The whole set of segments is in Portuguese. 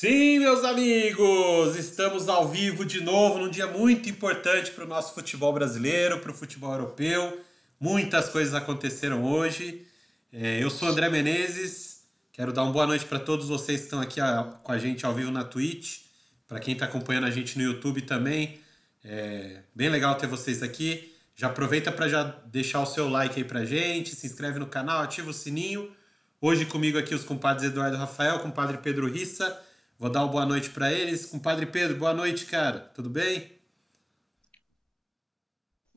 Sim, meus amigos, estamos ao vivo de novo num dia muito importante para o nosso futebol brasileiro, para o futebol europeu. Muitas coisas aconteceram hoje. Eu sou André Menezes, quero dar uma boa noite para todos vocês que estão aqui com a gente ao vivo na Twitch, para quem está acompanhando a gente no YouTube também. É bem legal ter vocês aqui. Já aproveita para já deixar o seu like aí pra gente, se inscreve no canal, ativa o sininho. Hoje comigo aqui os compadres Eduardo Rafael, compadre Pedro Rissa. Vou dar uma boa noite para eles. Compadre Pedro, boa noite, cara. Tudo bem?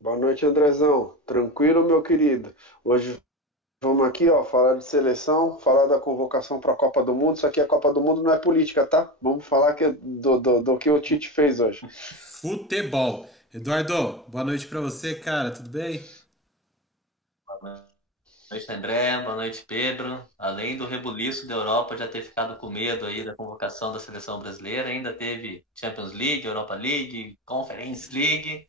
Boa noite, Andrezão. Tranquilo, meu querido? Hoje vamos aqui, ó, falar de seleção, falar da convocação para a Copa do Mundo. Isso aqui, a Copa do Mundo não é política, tá? Vamos falar do que o Tite fez hoje. Futebol. Eduardo, boa noite para você, cara. Tudo bem? Boa noite, André. Boa noite, Pedro. Além do rebuliço da Europa já ter ficado com medo aí da convocação da seleção brasileira, ainda teve Champions League, Europa League, Conference League,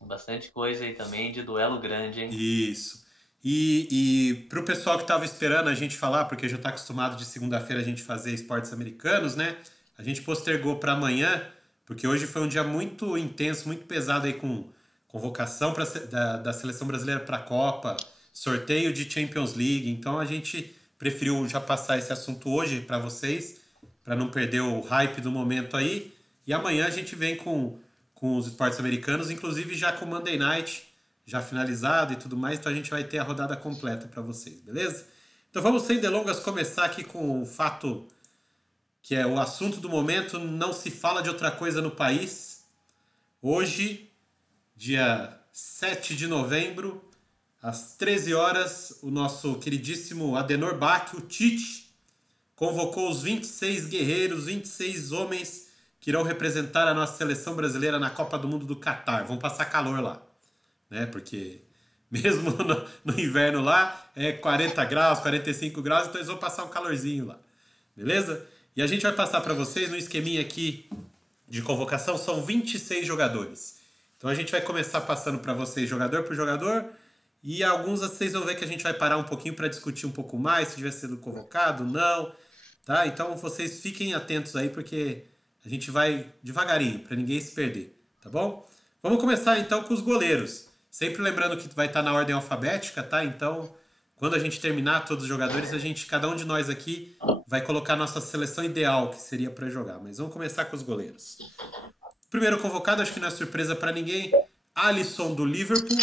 bastante coisa aí também de duelo grande, hein? Isso. E para o pessoal que estava esperando a gente falar, porque já está acostumado de segunda-feira a gente fazer esportes americanos, né? A gente postergou para amanhã, porque hoje foi um dia muito intenso, muito pesado aí com convocação da seleção brasileira para a Copa, sorteio de Champions League. Então a gente preferiu já passar esse assunto hoje para vocês, para não perder o hype do momento aí. E amanhã a gente vem com os esportes americanos, inclusive já com o Monday Night já finalizado e tudo mais, então a gente vai ter a rodada completa para vocês, beleza? Então vamos sem delongas começar aqui com o fato que é o assunto do momento, não se fala de outra coisa no país. Hoje, dia 7 de novembro, às 13 horas, o nosso queridíssimo Adenor Bach, o Tite, convocou os 26 guerreiros, 26 homens que irão representar a nossa seleção brasileira na Copa do Mundo do Catar. Vão passar calor lá, né? Porque mesmo no inverno lá é 40 graus, 45 graus, então eles vão passar um calorzinho lá, beleza? E a gente vai passar para vocês no esqueminha aqui de convocação, são 26 jogadores. Então a gente vai começar passando para vocês jogador por jogador e alguns vocês vão ver que a gente vai parar um pouquinho para discutir um pouco mais se tiver sido convocado, não, tá? Então vocês fiquem atentos aí porque a gente vai devagarinho para ninguém se perder, tá bom? Vamos começar então com os goleiros. Sempre lembrando que vai estar na ordem alfabética, tá? Então, quando a gente terminar todos os jogadores, cada um de nós aqui vai colocar a nossa seleção ideal que seria para jogar. Mas vamos começar com os goleiros. Primeiro convocado, acho que não é surpresa para ninguém, Alisson do Liverpool,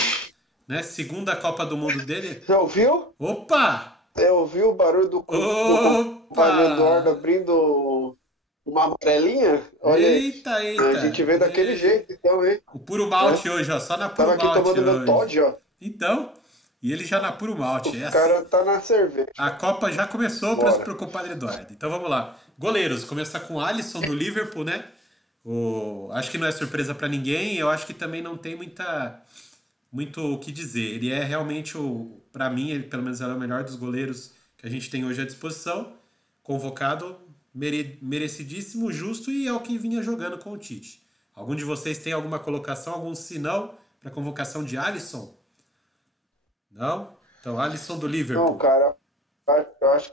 né? Segunda Copa do Mundo dele. Você ouviu? Opa! Você ouviu o barulho do compadre Eduardo Opa! abrindo uma amarelinha? Olha aí. Eita, A gente vê daquele jeito, então, hein? O puro malte hoje, ó. Só na puro Tava aqui malte tomando meu hoje. Todd, ó. Então, e ele já na puro malte. O cara tá na cerveja. A Copa já começou para Bora. o compadre Eduardo. Então vamos lá. Goleiros, começar com o Alisson do Liverpool, né? Acho que não é surpresa para ninguém. Eu acho que também não tem muito o que dizer. Ele é realmente para mim, ele pelo menos é o melhor dos goleiros que a gente tem hoje à disposição. Convocado, merecidíssimo, justo e é o que vinha jogando com o Tite. Algum de vocês tem alguma colocação, algum sinal para a convocação de Alisson? Não? Então, Alisson do Não, Liverpool. cara, eu acho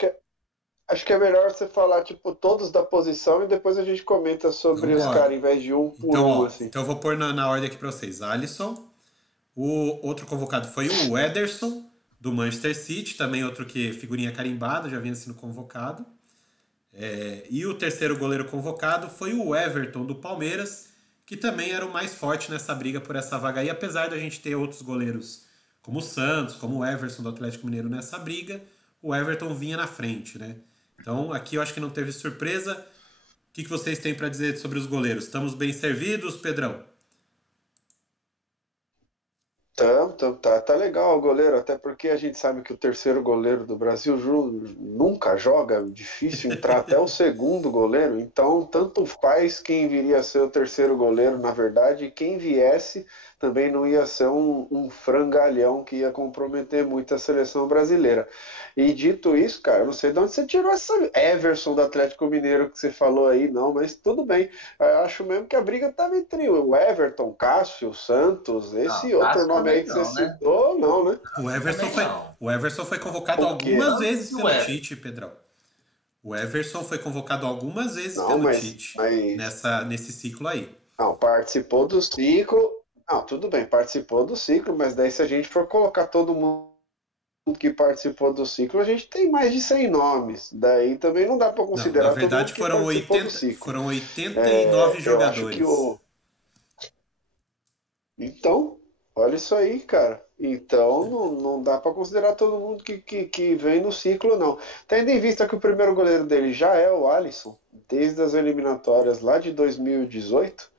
que é melhor você falar, tipo, todos da posição e depois a gente comenta sobre os Vambora. caras, em vez de um por Então, um, ó, assim. então eu vou pôr na ordem aqui para vocês. Alisson. O outro convocado foi o Ederson, do Manchester City, também outro que figurinha carimbada, já vinha sendo convocado. E o terceiro goleiro convocado foi o Everton, do Palmeiras, que também era o mais forte nessa briga por essa vaga aí, apesar da gente ter outros goleiros como o Santos, como o Everson do Atlético Mineiro nessa briga, o Everton vinha na frente, né? Então aqui eu acho que não teve surpresa. O que vocês têm para dizer sobre os goleiros? Estamos bem servidos, Pedrão? Tá legal o goleiro, até porque a gente sabe que o terceiro goleiro do Brasil nunca joga, difícil entrar até o segundo goleiro, então tanto faz quem viria a ser o terceiro goleiro, na verdade, e quem viesse também não ia ser um frangalhão que ia comprometer muito a seleção brasileira. E dito isso, cara, eu não sei de onde você tirou essa Everson do Atlético Mineiro que você falou aí, não, mas tudo bem. Eu acho mesmo que a briga estava entre o Everton, Cássio, Santos, esse Não, outro Cássio nome aí também que você não, né? citou, não, né? O Everson Também foi, não. o Everson foi convocado Por quê? algumas vezes E o pelo Everton? Tite, Pedrão. O Everson foi convocado algumas vezes Não, pelo Tite mas nesse ciclo aí. não, participou do ciclo. Não, tudo bem, participou do ciclo, mas daí se a gente for colocar todo mundo que participou do ciclo, a gente tem mais de 100 nomes. Daí também não dá para Não, na considerar todo mundo verdade que participou do ciclo. foram 89 Eu acho que jogadores. Então, olha isso aí, cara. Então, não dá para considerar todo mundo que vem no ciclo, não. Tendo em vista que o primeiro goleiro dele já é o Alisson, desde as eliminatórias lá de 2018,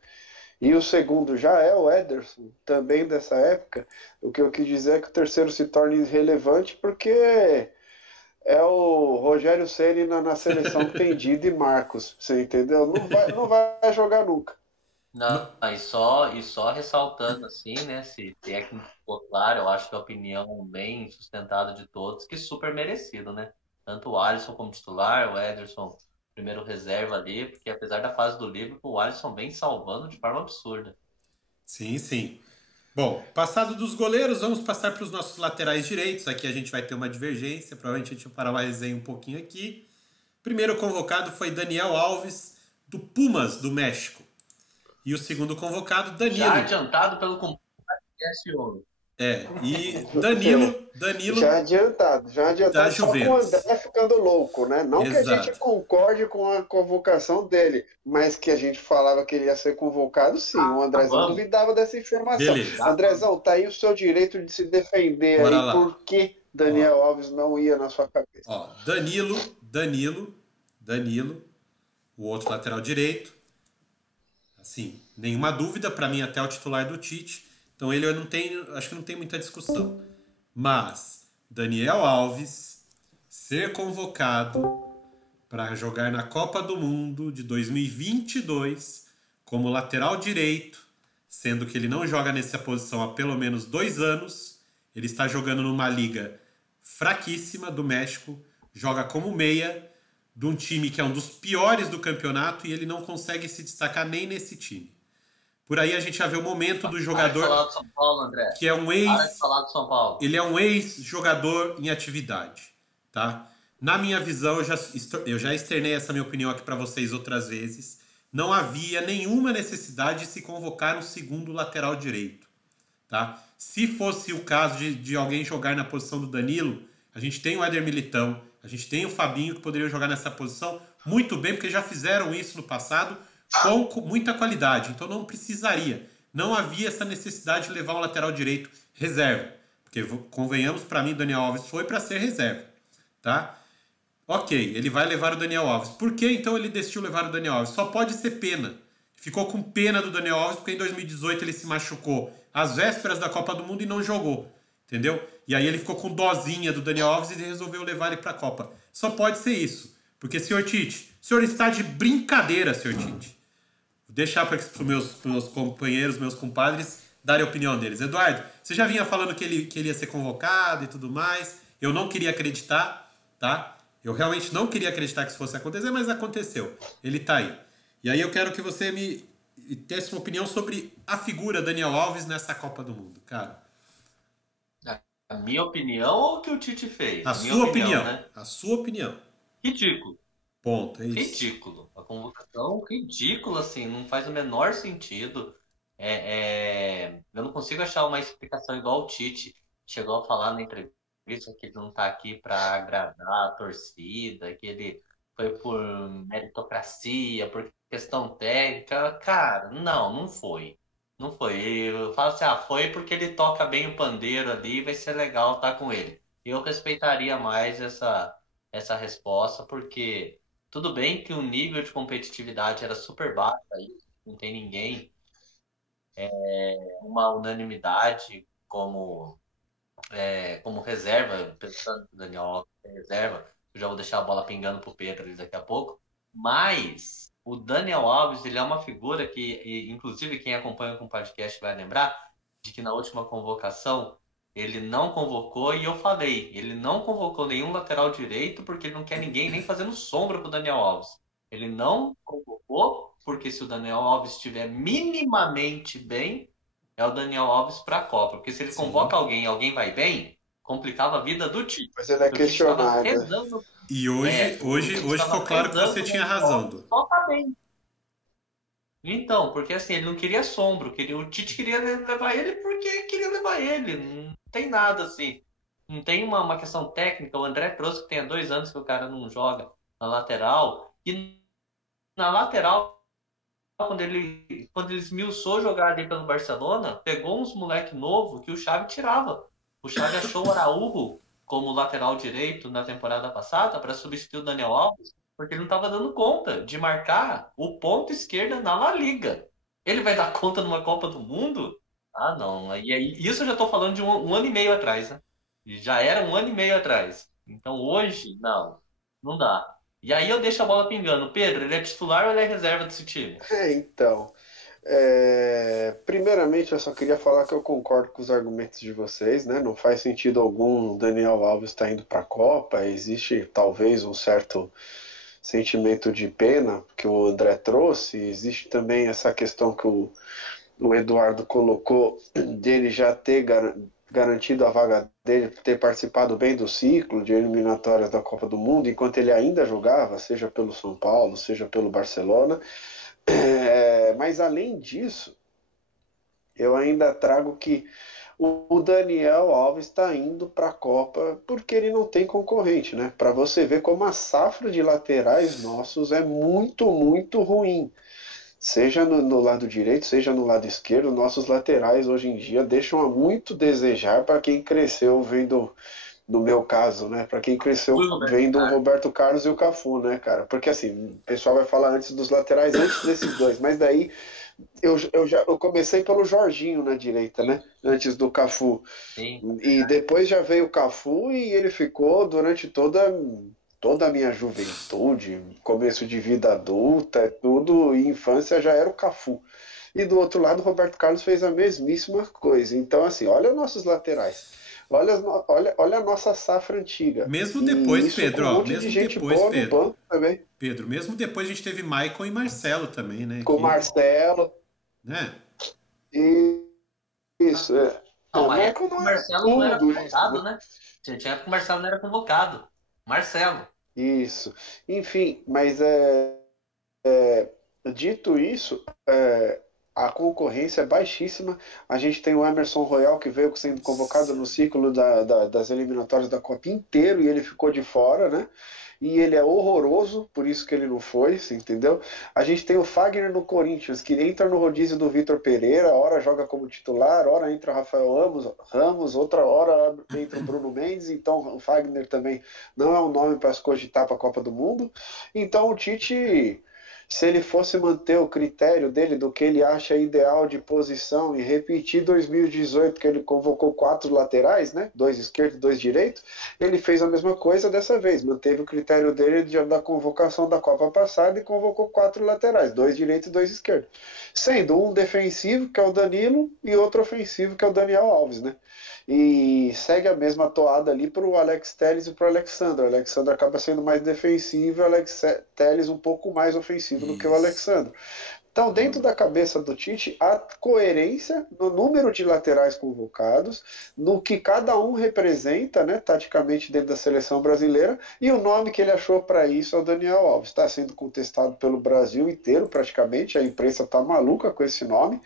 e o segundo já é o Ederson, também dessa época, o que eu quis dizer é que o terceiro se torna irrelevante porque é o Rogério Ceni na seleção que tem Dida e Marcos, você entendeu? Não vai jogar nunca. Não, e só ressaltando assim, né? Se técnico ficou claro, eu acho que a opinião bem sustentada de todos, que super merecido, né? Tanto o Alisson como titular, o Ederson, primeiro reserva ali, porque apesar da fase do Liverpool, o Alisson vem salvando de forma absurda. Sim, sim. Bom, passado dos goleiros, vamos passar para os nossos laterais direitos. Aqui a gente vai ter uma divergência, provavelmente a gente vai parar uma resenha um pouquinho aqui. Primeiro convocado foi Daniel Alves, do Pumas, do México. E o segundo convocado, Danilo. Já adiantado pelo podcast hoje. E Danilo Já adiantado. da Só com o Juventus. André ficando louco, né? Não que a Exato. gente concorde com a convocação dele, mas que a gente falava que ele ia ser convocado, sim. O Andrezão vamos. duvidava dessa informação. Beleza. Andrezão, tá aí o seu direito de se defender Bora aí, lá. por que Daniel Alves não ia na sua cabeça. Ó, Danilo, o outro lateral direito. Assim, nenhuma dúvida, para mim até o titular do Tite. Então ele eu não tenho, acho que não tem muita discussão. Mas Daniel Alves ser convocado para jogar na Copa do Mundo de 2022 como lateral direito, sendo que ele não joga nessa posição há pelo menos 2 anos. Ele está jogando numa liga fraquíssima do México, joga como meia de um time que é um dos piores do campeonato e ele não consegue se destacar nem nesse time. Por aí a gente já vê o momento do jogador Para de falar do São Paulo, André. que é um Para de falar do São Paulo. ele é um ex-jogador em atividade, tá? Na minha visão, eu já externei essa minha opinião aqui para vocês outras vezes. Não havia nenhuma necessidade de se convocar um segundo lateral direito, tá? Se fosse o caso de alguém jogar na posição do Danilo, a gente tem o Éder Militão, a gente tem o Fabinho que poderiam jogar nessa posição muito bem, porque já fizeram isso no passado com muita qualidade. Então não precisaria. Não havia essa necessidade de levar um lateral direito reserva. Porque, convenhamos, para mim, Daniel Alves foi para ser reserva, tá? Ok, ele vai levar o Daniel Alves. Por que então ele decidiu levar o Daniel Alves? Só pode ser pena. Ficou com pena do Daniel Alves porque em 2018 ele se machucou às vésperas da Copa do Mundo e não jogou, entendeu? E aí ele ficou com dozinha do Daniel Alves e resolveu levar ele para a Copa. Só pode ser isso. Porque, senhor Tite, o senhor está de brincadeira, senhor Tite. Vou deixar para os meus companheiros, meus compadres, darem a opinião deles. Eduardo, você já vinha falando que ele ia ser convocado e tudo mais. Eu não queria acreditar, tá? Eu realmente não queria acreditar que isso fosse acontecer, mas aconteceu. Ele tá aí. E aí eu quero que você me desse uma opinião sobre a figura Daniel Alves nessa Copa do Mundo, cara. A minha opinião ou o que o Tite fez? A sua opinião, né? A sua opinião. Ridículo. Ponto, é isso. Ridículo. A convocação ridícula, assim, não faz o menor sentido. Eu não consigo achar uma explicação igual o Tite chegou a falar na entrevista que ele não tá aqui para agradar a torcida, que ele foi por meritocracia, por questão técnica. Cara, não foi. Não foi. Eu falo assim, foi porque ele toca bem o pandeiro ali, vai ser legal estar com ele. Eu respeitaria mais essa resposta, porque tudo bem que o nível de competitividade era super baixo, aí não tem ninguém, uma unanimidade como reserva, pensando que o Daniel Alves é reserva, eu já vou deixar a bola pingando pro Pedro ali daqui a pouco, mas o Daniel Alves, ele é uma figura que, inclusive quem acompanha com o podcast vai lembrar, de que na última convocação ele não convocou, e eu falei, ele não convocou nenhum lateral direito porque ele não quer ninguém nem fazendo sombra pro Daniel Alves. Ele não convocou porque se o Daniel Alves estiver minimamente bem, é o Daniel Alves para a Copa. Porque se ele convoca alguém e alguém vai bem, complicava a vida do Tite. Mas ele é questionado. E hoje ficou claro que você tinha razão, Du. Só tá bem. Então, porque assim, ele não queria Sombro, o Tite queria levar ele porque queria levar ele. Não tem nada assim. Não tem uma questão técnica. O André trouxe que tem há 2 anos que o cara não joga na lateral. E na lateral, quando ele esmiuçou jogar ali pelo Barcelona, pegou uns moleque novo que o Xavi tirava. O Xavi achou o Araújo como lateral direito na temporada passada para substituir o Daniel Alves, porque ele não estava dando conta de marcar o ponto esquerda na La Liga. Ele vai dar conta numa Copa do Mundo? Ah, não. Isso eu já estou falando de um ano e meio atrás, né? Já era um ano e meio atrás. Então hoje, não dá. E aí eu deixo a bola pingando. Pedro, ele é titular ou ele é reserva desse time? Então, primeiramente eu só queria falar que eu concordo com os argumentos de vocês, né? Não faz sentido algum o Daniel Alves estar indo para a Copa. Existe talvez um certo sentimento de pena que o André trouxe. Existe também essa questão que o Eduardo colocou dele já ter garantido a vaga dele, ter participado bem do ciclo de eliminatórias da Copa do Mundo, enquanto ele ainda jogava, seja pelo São Paulo, seja pelo Barcelona. Mas além disso, eu ainda trago que o Daniel Alves está indo para a Copa porque ele não tem concorrente, né? Para você ver como a safra de laterais nossos é muito, muito ruim. Seja no lado direito, seja no lado esquerdo, nossos laterais hoje em dia deixam a muito desejar para quem cresceu vendo, no meu caso, né? Para quem cresceu vendo o Roberto Carlos e o Cafu, né, cara? Porque assim, o pessoal vai falar antes dos laterais, antes desses dois, mas daí eu comecei pelo Jorginho na direita, né? Antes do Cafu. Sim. E depois já veio o Cafu e ele ficou durante toda a minha juventude, começo de vida adulta, tudo, e infância já era o Cafu. E do outro lado, o Roberto Carlos fez a mesmíssima coisa. Então, assim, olha nossos laterais. Olha a nossa safra antiga. Mesmo depois, isso Pedro, com um ó, monte de mesmo gente depois, boa Pedro. no banco também. Pedro, mesmo depois a gente teve Maicon e Marcelo também, né? Com o Marcelo. Né? Isso, é. Não, mas Maicon o Marcelo não era tudo convocado, isso, né? Tinha época que o Marcelo não era convocado. Marcelo. Isso. Enfim, mas dito isso, a concorrência é baixíssima. A gente tem o Emerson Royal que veio sendo convocado no ciclo das eliminatórias da Copa inteiro e ele ficou de fora, né? E ele é horroroso, por isso que ele não foi, você entendeu? A gente tem o Fagner no Corinthians, que entra no rodízio do Vitor Pereira, hora joga como titular, hora entra o Rafael Ramos, outra hora entra o Bruno Mendes, então o Fagner também não é um nome para se cogitar para a Copa do Mundo. Então o Tite, se ele fosse manter o critério dele do que ele acha ideal de posição e repetir 2018, que ele convocou 4 laterais, né? 2 esquerdos e 2 direitos, ele fez a mesma coisa dessa vez, manteve o critério dele da convocação da Copa passada e convocou 4 laterais, 2 direitos e 2 esquerdos. Sendo um defensivo, que é o Danilo, e outro ofensivo, que é o Daniel Alves, né? E segue a mesma toada ali para o Alex Telles e para o Alexandre. O Alexandre acaba sendo mais defensivo e o Alex Telles um pouco mais ofensivo do que o Alexandre. Então, dentro da cabeça do Tite, há coerência no número de laterais convocados, no que cada um representa, né, taticamente dentro da seleção brasileira, e o nome que ele achou para isso é o Daniel Alves. Está sendo contestado pelo Brasil inteiro, praticamente, a imprensa está maluca com esse nome.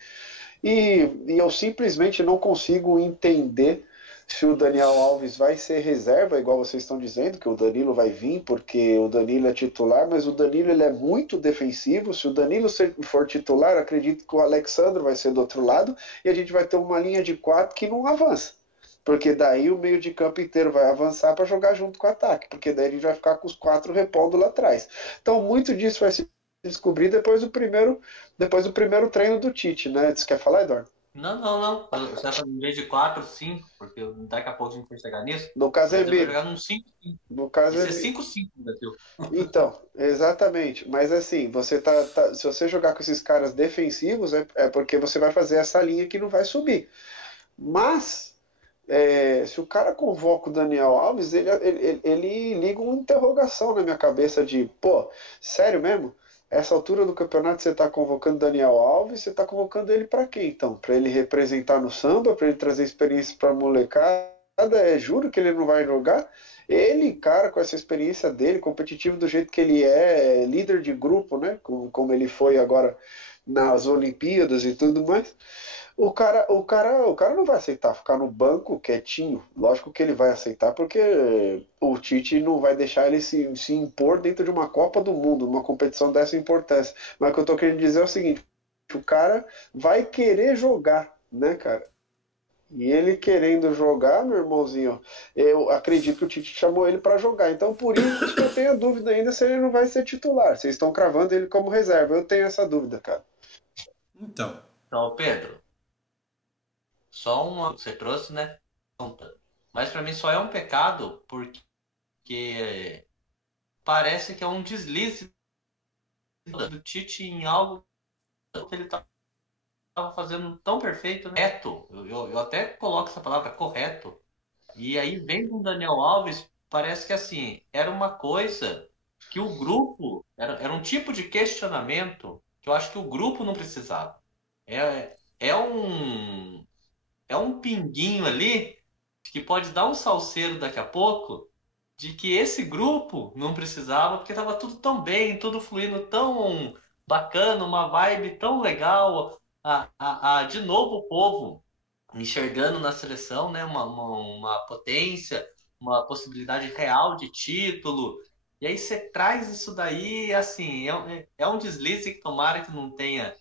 E eu simplesmente não consigo entender se o Daniel Alves vai ser reserva, igual vocês estão dizendo, que o Danilo vai vir porque o Danilo é titular, mas o Danilo ele é muito defensivo. Se o Danilo for titular, acredito que o Alexandre vai ser do outro lado e a gente vai ter uma linha de 4 que não avança. Porque daí o meio de campo inteiro vai avançar para jogar junto com o ataque, porque daí a gente vai ficar com os 4 repondo lá atrás. Então muito disso vai se descobrir depois do primeiro treino do Tite, né? Você quer falar, Eduardo? Não. Você vai fazer em vez de 4, 5, porque daqui a pouco a gente vai chegar nisso. No Casemiro. Vai jogar num 5-5. No Casemiro. Vai ser 5-5 no Brasil. Então, exatamente. Mas assim, se você jogar com esses caras defensivos, é porque você vai fazer essa linha que não vai subir. Mas se o cara convoca o Daniel Alves, ele liga uma interrogação na minha cabeça de, pô, sério mesmo? Essa altura do campeonato você está convocando Daniel Alves, você está convocando ele para quê então? Para ele representar no samba, para ele trazer experiência para molecada, juro que ele não vai jogar. Ele, cara, com essa experiência dele, competitivo do jeito que ele é, líder de grupo, né? Como ele foi agora nas Olimpíadas e tudo mais. O cara não vai aceitar ficar no banco quietinho. Lógico que ele vai aceitar, porque o Tite não vai deixar ele se impor dentro de uma Copa do Mundo, uma competição dessa importância. Mas o que eu tô querendo dizer é o seguinte: o cara vai querer jogar, né, cara? E ele querendo jogar, meu irmãozinho, eu acredito que o Tite chamou ele para jogar. Então, por isso que eu tenho a dúvida ainda se ele não vai ser titular. Vocês estão cravando ele como reserva. Eu tenho essa dúvida, cara. Então, Então, Pedro, só uma que você trouxe, né? Mas para mim só é um pecado porque parece que é um deslize do Tite em algo que ele estava fazendo tão perfeito, né? Correto. Eu até coloco essa palavra correto. E aí vem com o Daniel Alves, parece que assim, era uma coisa que o grupo, era um tipo de questionamento que eu acho que o grupo não precisava. É um pinguinho ali que pode dar um salseiro daqui a pouco de que esse grupo não precisava, porque estava tudo tão bem, tudo fluindo tão bacana, uma vibe tão legal. De novo o povo enxergando na seleção, né, uma potência, uma possibilidade real de título. E aí você traz isso daí, assim, é um deslize que tomara que não tenha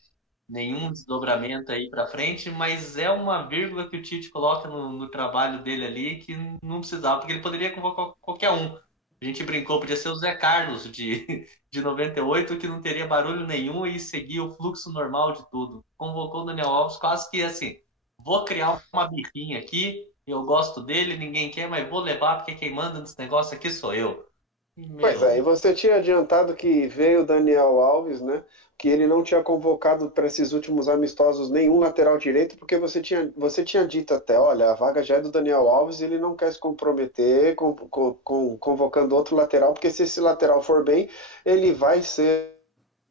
nenhum desdobramento aí para frente, mas é uma vírgula que o Tite coloca no trabalho dele ali que não precisava, porque ele poderia convocar qualquer um. A gente brincou, podia ser o Zé Carlos de 98, que não teria barulho nenhum e seguia o fluxo normal de tudo. Convocou o Daniel Alves quase que assim, vou criar uma birrinha aqui, eu gosto dele, ninguém quer, mas vou levar porque quem manda nesse negócio aqui sou eu. E, Pois é, e meu, você tinha adiantado que veio o Daniel Alves, né? Que ele não tinha convocado para esses últimos amistosos nenhum lateral direito, porque você tinha dito até, olha, a vaga já é do Daniel Alves e ele não quer se comprometer convocando outro lateral, porque se esse lateral for bem, ele vai ser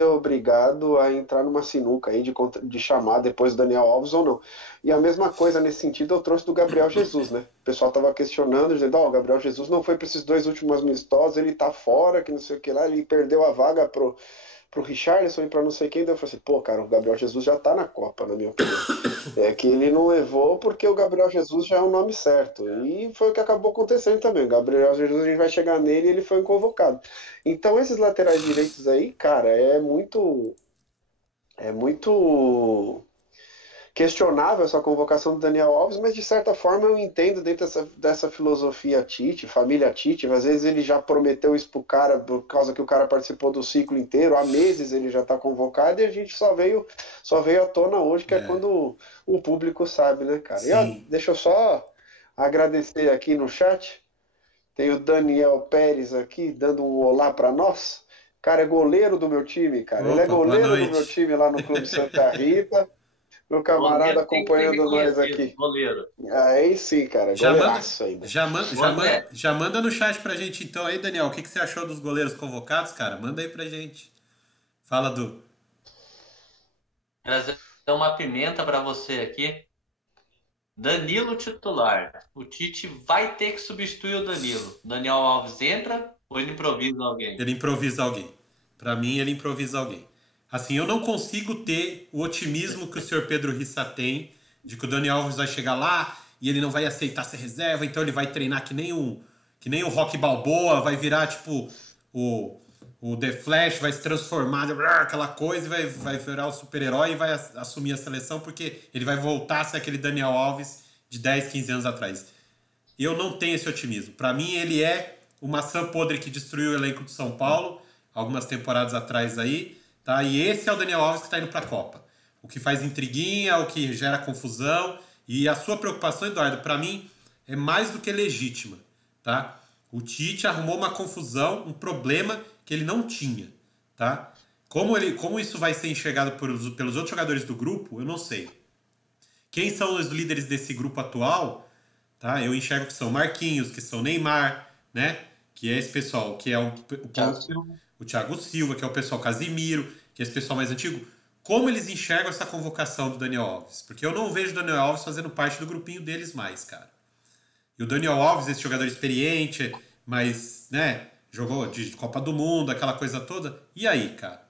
obrigado a entrar numa sinuca aí de chamar depois do Daniel Alves ou não. E a mesma coisa nesse sentido eu trouxe do Gabriel Jesus, né? O pessoal estava questionando, dizendo, ó, o Gabriel Jesus não foi para esses dois últimos amistosos, ele tá fora, que não sei o que lá, ele perdeu a vaga pro Richarlison e para não sei quem. Daí eu falei assim, pô, cara, o Gabriel Jesus já tá na Copa, na minha opinião. É que ele não levou porque o Gabriel Jesus já é o nome certo. E foi o que acabou acontecendo também. O Gabriel Jesus, a gente vai chegar nele e ele foi convocado. Então esses laterais direitos aí, cara, é muito questionável essa convocação do Daniel Alves, mas de certa forma eu entendo dentro dessa filosofia Tite, família Tite, às vezes ele já prometeu isso pro cara por causa que o cara participou do ciclo inteiro, há meses ele já está convocado e a gente só veio à tona hoje, que é é, quando o público sabe, né, cara? E ó, sim. deixa eu só agradecer aqui no chat, tem o Daniel Pérez aqui dando um olá para nós. Cara, é goleiro do meu time, cara. Ele é Opa, boa goleiro do meu noite. time lá no Clube Santa Rita. Meu camarada goleiro tem que ser acompanhando nós reconhecido, aqui. goleiro. Aí sim, cara, Já manda, goleiraço ainda. Ô, André, já manda no chat pra gente então aí, Daniel. O que você achou dos goleiros convocados, cara? Manda aí pra gente. Fala do. trazer uma pimenta para você aqui. Danilo titular. O Tite vai ter que substituir o Danilo. Daniel Alves entra ou ele improvisa alguém? Ele improvisa alguém. Pra mim, ele improvisa alguém. Assim, eu não consigo ter o otimismo que o senhor Pedro Rissa tem de que o Daniel Alves vai chegar lá e ele não vai aceitar ser reserva, então ele vai treinar que nem o Rock Balboa, vai virar tipo o, o The Flash, vai se transformar, aquela coisa, e vai virar o super-herói e vai assumir a seleção porque ele vai voltar a ser aquele Daniel Alves de 10, 15 anos atrás. Eu não tenho esse otimismo. Para mim, ele é o maçã podre que destruiu o elenco de São Paulo algumas temporadas atrás aí, tá? E esse é o Daniel Alves que está indo para a Copa. O que faz intriguinha, o que gera confusão. E a sua preocupação, Eduardo, para mim é mais do que legítima, tá? O Tite arrumou uma confusão, um problema que ele não tinha, tá? Como isso vai ser enxergado pelos outros jogadores do grupo, eu não sei. Quem são os líderes desse grupo atual? Tá? Eu enxergo que são Marquinhos, que são Neymar, né? Que é esse pessoal, que é Thiago Silva. o Thiago Silva, que é o pessoal Casimiro, que é esse pessoal mais antigo. Como eles enxergam essa convocação do Daniel Alves? Porque eu não vejo o Daniel Alves fazendo parte do grupinho deles mais, cara. E o Daniel Alves, esse jogador experiente, mas, né, jogou de Copa do Mundo, aquela coisa toda. E aí, cara?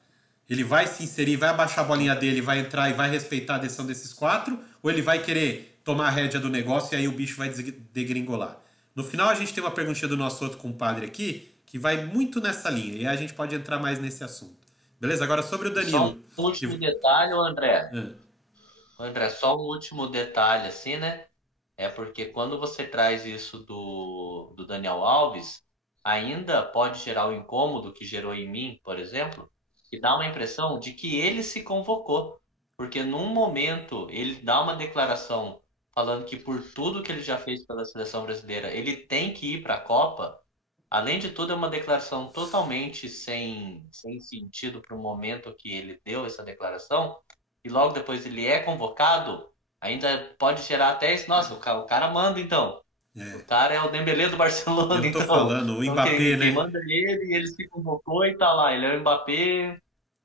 Ele vai se inserir, vai abaixar a bolinha dele, vai entrar e vai respeitar a decisão desses quatro? Ou ele vai querer tomar a rédea do negócio e aí o bicho vai degringolar? No final, a gente tem uma perguntinha do nosso outro compadre aqui, que vai muito nessa linha. E aí a gente pode entrar mais nesse assunto. Beleza? Agora sobre o Só Danilo. um último detalhe, ô André. Ah, Ô, André, só um último detalhe, assim, né? É porque quando você traz isso do Daniel Alves, ainda pode gerar o incômodo que gerou em mim, por exemplo, que dá uma impressão de que ele se convocou. Porque num momento ele dá uma declaração falando que por tudo que ele já fez pela seleção brasileira, ele tem que ir para a Copa. Além de tudo, é uma declaração totalmente sem sentido para o momento que ele deu essa declaração. E logo depois ele é convocado, ainda pode gerar até isso. Nossa, o cara manda então. O é. cara é o Dembélé do Barcelona, Eu tô então. falando, o Então Mbappé, quem né? manda é ele e ele se convocou e tá lá. Ele é o Mbappé.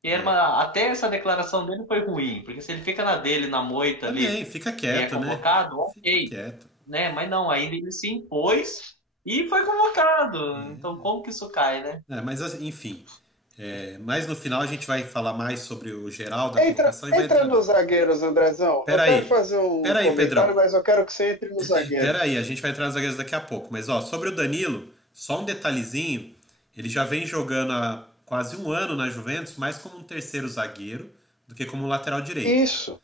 E era É. até essa declaração dele foi ruim, porque se ele fica na dele, na moita Também, ali, fica e é quieto, né? convocado, Fica ok. quieto. Né? Mas não, ainda ele se impôs e foi convocado. Então como que isso cai, né? É, mas assim, enfim. Mas no final a gente vai falar mais sobre o geral da Entra, convocação e vai entra entrar. nos zagueiros, Andrezão. Eu quero Peraí, fazer um peraí, comentário, Pedrão. mas eu quero que você entre nos Peraí, zagueiros. a gente vai entrar nos zagueiros daqui a pouco. Mas ó, sobre o Danilo, só um detalhezinho. Ele já vem jogando há quase um ano na Juventus, mais como um terceiro zagueiro do que como um lateral direito. Isso.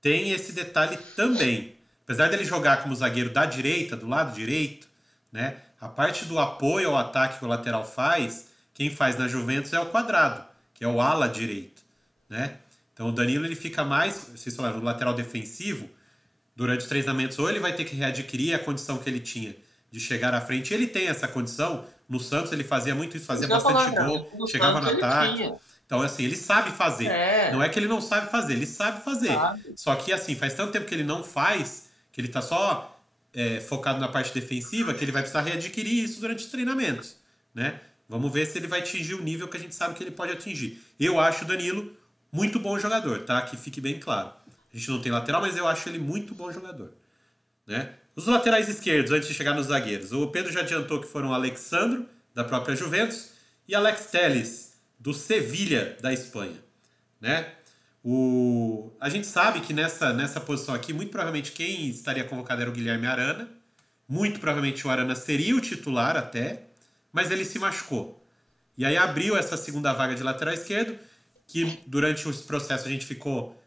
Tem esse detalhe também. Apesar dele jogar como zagueiro da direita, do lado direito, né? A parte do apoio ao ataque que o lateral faz, quem faz na Juventus é o Quadrado, que é o ala direito, né? Então o Danilo ele fica mais, vocês falaram, no lateral defensivo, durante os treinamentos, ou ele vai ter que readquirir a condição que ele tinha de chegar à frente, e ele tem essa condição. No Santos ele fazia muito isso, fazia Isso que eu ia falar, bastante cara. gol, No chegava Santos no ele ataque. tinha. Então, assim, ele sabe fazer. Não É, é que ele não sabe fazer, ele sabe fazer. sabe? Só que, assim, faz tanto tempo que ele não faz, que ele tá só focado na parte defensiva, que ele vai precisar readquirir isso durante os treinamentos, né? Vamos ver se ele vai atingir o nível que a gente sabe que ele pode atingir. Eu acho o Danilo muito bom jogador, tá? Que fique bem claro. A gente não tem lateral, mas eu acho ele muito bom jogador, né? Os laterais esquerdos, antes de chegar nos zagueiros, o Pedro já adiantou que foram o Alexandro, da própria Juventus, e Alex Telles, do Sevilha, da Espanha, né? A gente sabe que nessa posição aqui, muito provavelmente quem estaria convocado era o Guilherme Arana, muito provavelmente o Arana seria o titular até, mas ele se machucou. E aí abriu essa segunda vaga de lateral esquerdo, que durante o processo a gente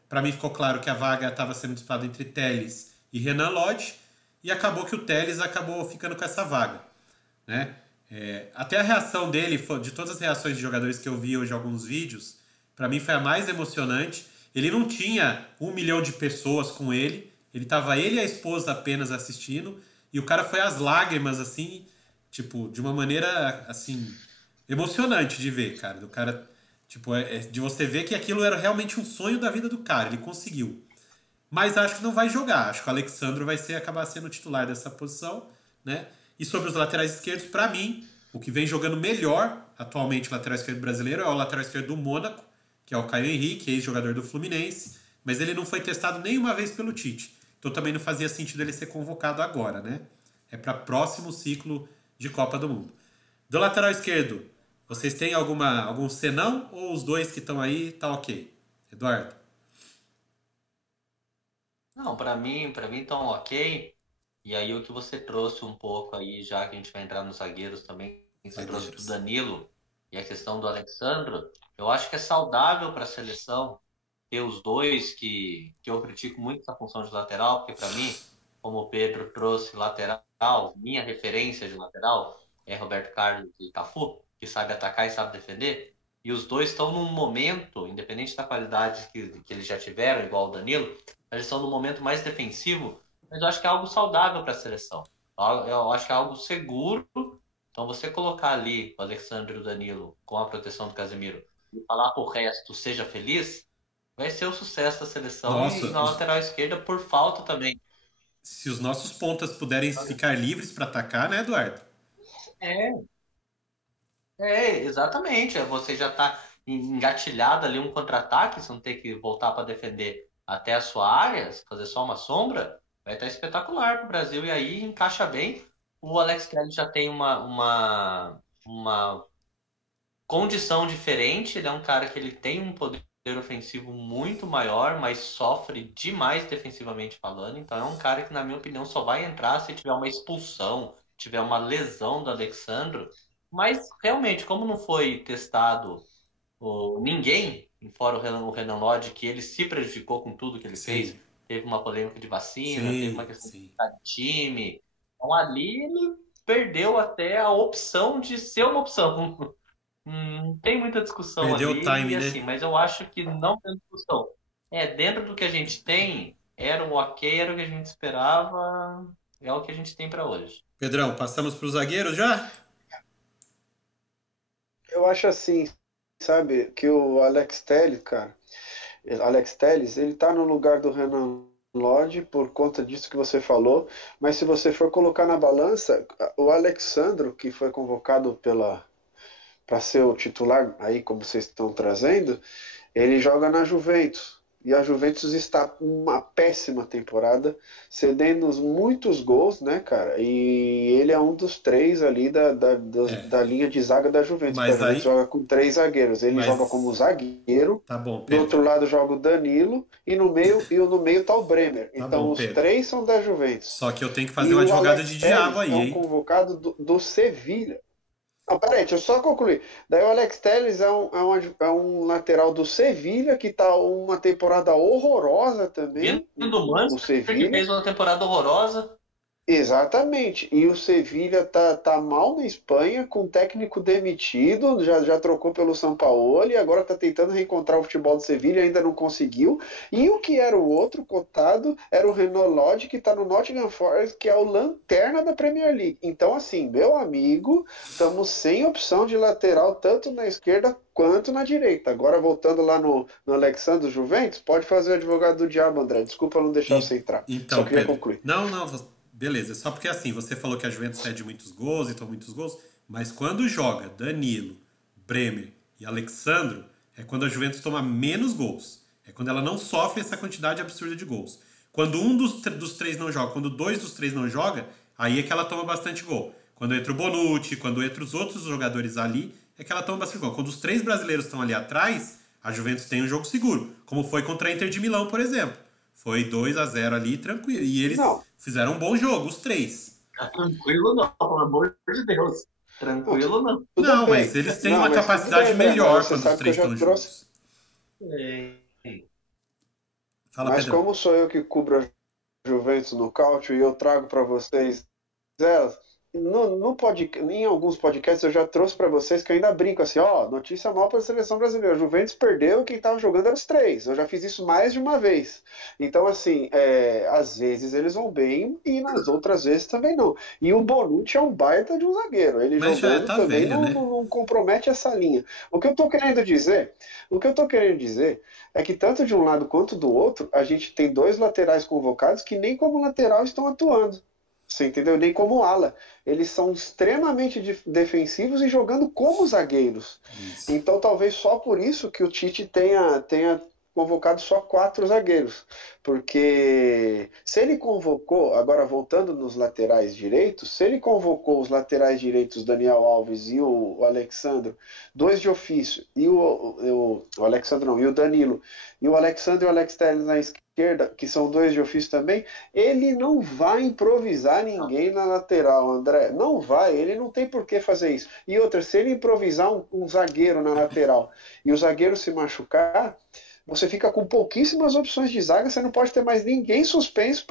para mim ficou claro que a vaga estava sendo disputada entre Telles e Renan Lodge, e acabou que o Telles acabou ficando com essa vaga, né? Até a reação dele, de todas as reações de jogadores que eu vi hoje em alguns vídeos, para mim foi a mais emocionante. Ele não tinha 1 milhão de pessoas com ele, ele e a esposa apenas assistindo, e o cara foi às lágrimas, assim, tipo, de uma maneira, assim, emocionante de ver, cara. Do cara, tipo, de você ver que aquilo era realmente um sonho da vida do cara, ele conseguiu. Mas acho que não vai jogar. Acho que o Alexandro vai acabar sendo o titular dessa posição, né? E sobre os laterais esquerdos, para mim, o que vem jogando melhor atualmente o lateral esquerdo brasileiro é o lateral esquerdo do Mônaco, que é o Caio Henrique, ex-jogador do Fluminense, mas ele não foi testado nenhuma vez pelo Tite. Então também não fazia sentido ele ser convocado agora, né? É para próximo ciclo de Copa do Mundo. Do lateral esquerdo, vocês têm algum senão ou os dois que estão aí tá ok? Eduardo? Não, para mim estão ok. E aí o que você trouxe um pouco aí, já que a gente vai entrar nos zagueiros também, você trouxe do Zagueiros. Danilo e a questão do Alexandro, eu acho que é saudável para a seleção ter os dois, que eu critico muito essa função de lateral, porque para mim, como o Pedro trouxe lateral, minha referência de lateral é Roberto Carlos e Cafu, que sabe atacar e sabe defender, e os dois estão num momento, independente da qualidade que eles já tiveram, igual o Danilo, eles estão num momento mais defensivo, mas eu acho que é algo saudável para a seleção. Eu acho que é algo seguro. Então, você colocar ali o Alexandre e o Danilo com a proteção do Casemiro e falar pro resto, seja feliz, vai ser o sucesso da seleção Nossa, e na lateral esquerda por falta também. se os nossos pontas puderem ficar livres para atacar, né, Eduardo? É, exatamente. Você já tá engatilhado ali um contra-ataque, você não tem que voltar para defender até a sua área, fazer só uma sombra, vai estar espetacular pro Brasil e aí encaixa bem. o Alex Telles já tem uma condição diferente. Ele é um cara que ele tem um poder ofensivo muito maior, mas sofre demais defensivamente falando. Então é um cara que, na minha opinião, só vai entrar se tiver uma expulsão, tiver uma lesão do Alexandro. Mas realmente, como não foi testado ninguém, fora o Renan Lodge, que ele se prejudicou com tudo que ele fez, Sim, teve uma polêmica de vacina, teve uma sim, questão sim. de time. Então ali ele perdeu até a opção de ser uma opção. Não tem muita discussão Perdeu o ali, e time, assim, né? mas eu acho que não tem discussão. Dentro do que a gente tem, era o ok, era o que a gente esperava, é o que a gente tem para hoje. Pedrão, passamos para os zagueiros já? Eu acho assim, sabe, que o Alex Telles, cara, Alex Telles, ele tá no lugar do Renan Lodge por conta disso que você falou, mas se você for colocar na balança, o Alexandro, que foi convocado para ser o titular aí, como vocês estão trazendo, ele joga na Juventus. E a Juventus está com uma péssima temporada, cedendo muitos gols, né, cara? E ele é um dos três ali É. da linha de zaga da Juventus, porque a Mas Juventus aí. joga com três zagueiros. Ele joga como Mas. zagueiro, Tá bom, do Pedro. outro lado joga o Danilo, e no meio tá o Bremer. Tá Então bom, os Pedro. três são da Juventus. Só que eu tenho que fazer E um o advogado Alex de diabo Telles é aí, um hein? convocado do Sevilha. Não, peraí, deixa eu só concluir. Daí o Alex Telles é um lateral do Sevilha, que tá uma temporada horrorosa Vindo também, do o Manchester, que Sevilha. fez uma temporada horrorosa. Exatamente. E o Sevilha tá mal na Espanha, com o técnico demitido, já trocou pelo Sampaoli, agora está tentando reencontrar o futebol do Sevilha, ainda não conseguiu. E o que era o outro cotado era o Renan Lodge, que está no Nottingham Forest, que é o lanterna da Premier League. Então, assim, meu amigo, estamos sem opção de lateral, tanto na esquerda quanto na direita. Agora, voltando lá no Alexandre Juventus, pode fazer o advogado do diabo, André. Desculpa não deixar E- você entrar. Só Então, queria Pedro. concluir. Não, não. Beleza. Só porque assim, você falou que a Juventus cede muitos gols e toma muitos gols. Mas quando joga Danilo, Bremer e Alexandro, é quando a Juventus toma menos gols. É quando ela não sofre essa quantidade absurda de gols. Quando um dos três não joga, quando dois dos três não joga, aí é que ela toma bastante gol. Quando entra o Bonucci, quando entra os outros jogadores ali, é que ela toma bastante gol. Quando os três brasileiros estão ali atrás, a Juventus tem um jogo seguro. Como foi contra a Inter de Milão, por exemplo. Foi 2-0 ali, tranquilo. E eles Não, fizeram um bom jogo, os três. Tranquilo não, pelo amor de Deus. não, Tranquilo não. tudo Não, mas bem. eles têm Não, uma mas tudo bem, capacidade André, mas melhor você quando os sabe que eu três já estão trouxe. juntos. É, Fala, Mas Pedrão. como sou eu que cubro a Juventus no Cáutio e eu trago para vocês elas, em alguns podcasts eu já trouxe para vocês que eu ainda brinco assim, ó, notícia mal para a seleção brasileira. A Juventus perdeu e quem estava jogando eram os três. Eu já fiz isso mais de uma vez. Então, assim, às vezes eles vão bem e nas outras vezes também não. E o Bonucci é um baita de um zagueiro. Ele Mas já jogando tá também velho, não, né? não, não compromete essa linha. O que eu tô querendo dizer é que tanto de um lado quanto do outro, a gente tem dois laterais convocados que nem como lateral estão atuando. Você entendeu? Nem como ala. Eles são extremamente defensivos e jogando como zagueiros. Isso. Então, talvez só por isso que o Tite tenha convocado só quatro zagueiros. Porque se ele convocou, agora voltando nos laterais direitos, se ele convocou os laterais direitos, Daniel Alves e o Alexandro, dois de ofício, e o Alexandro não, e o Danilo, e o Alexandre e o Alex Telles na esquerda, que são dois de ofício também, ele não vai improvisar ninguém na lateral, André. Não vai, ele não tem por que fazer isso. E outra, se ele improvisar um zagueiro na lateral e o zagueiro se machucar, você fica com pouquíssimas opções de zaga, você não pode ter mais ninguém suspenso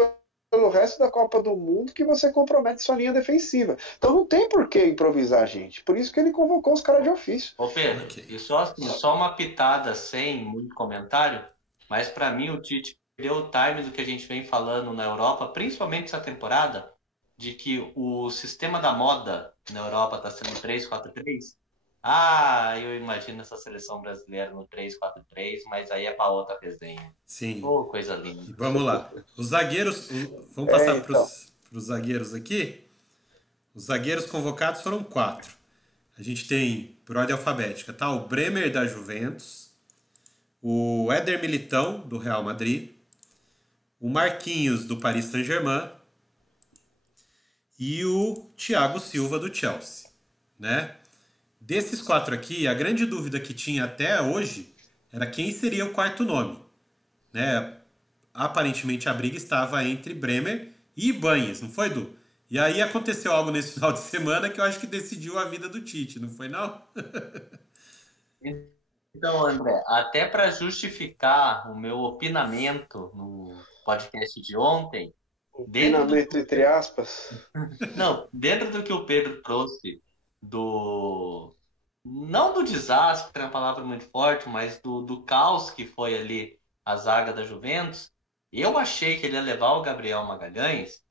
pelo resto da Copa do Mundo que você compromete sua linha defensiva. Então não tem por que improvisar, gente. Por isso que ele convocou os caras de ofício. Ô Pedro, Ok. e só assim, só uma pitada sem muito comentário, mas para mim o Tite perdeu o time do que a gente vem falando na Europa, principalmente essa temporada, de que o sistema da moda na Europa está sendo 3-4-3. Ah, eu imagino essa seleção brasileira no 3-4-3, mas aí é para outra resenha. Sim. Ô, coisa linda. E vamos lá. Os zagueiros. Vamos É, passar para então. os zagueiros aqui. Os zagueiros convocados foram quatro. A gente tem, por ordem alfabética, tá? O Bremer da Juventus, o Éder Militão do Real Madrid, o Marquinhos do Paris Saint-Germain e o Thiago Silva do Chelsea, né? Desses quatro aqui, a grande dúvida que tinha até hoje era quem seria o quarto nome, né? Aparentemente a briga estava entre Bremer e Ibañez, não foi, Du? E aí aconteceu algo nesse final de semana que eu acho que decidiu a vida do Tite, não foi não? Então, André, até para justificar o meu opinamento no podcast de ontem, dentro do Finalmente, entre aspas. não, dentro do que o Pedro trouxe do não do desastre, que é uma palavra muito forte, mas do caos que foi ali a zaga da Juventus, eu achei que ele ia levar o Gabriel Magalhães,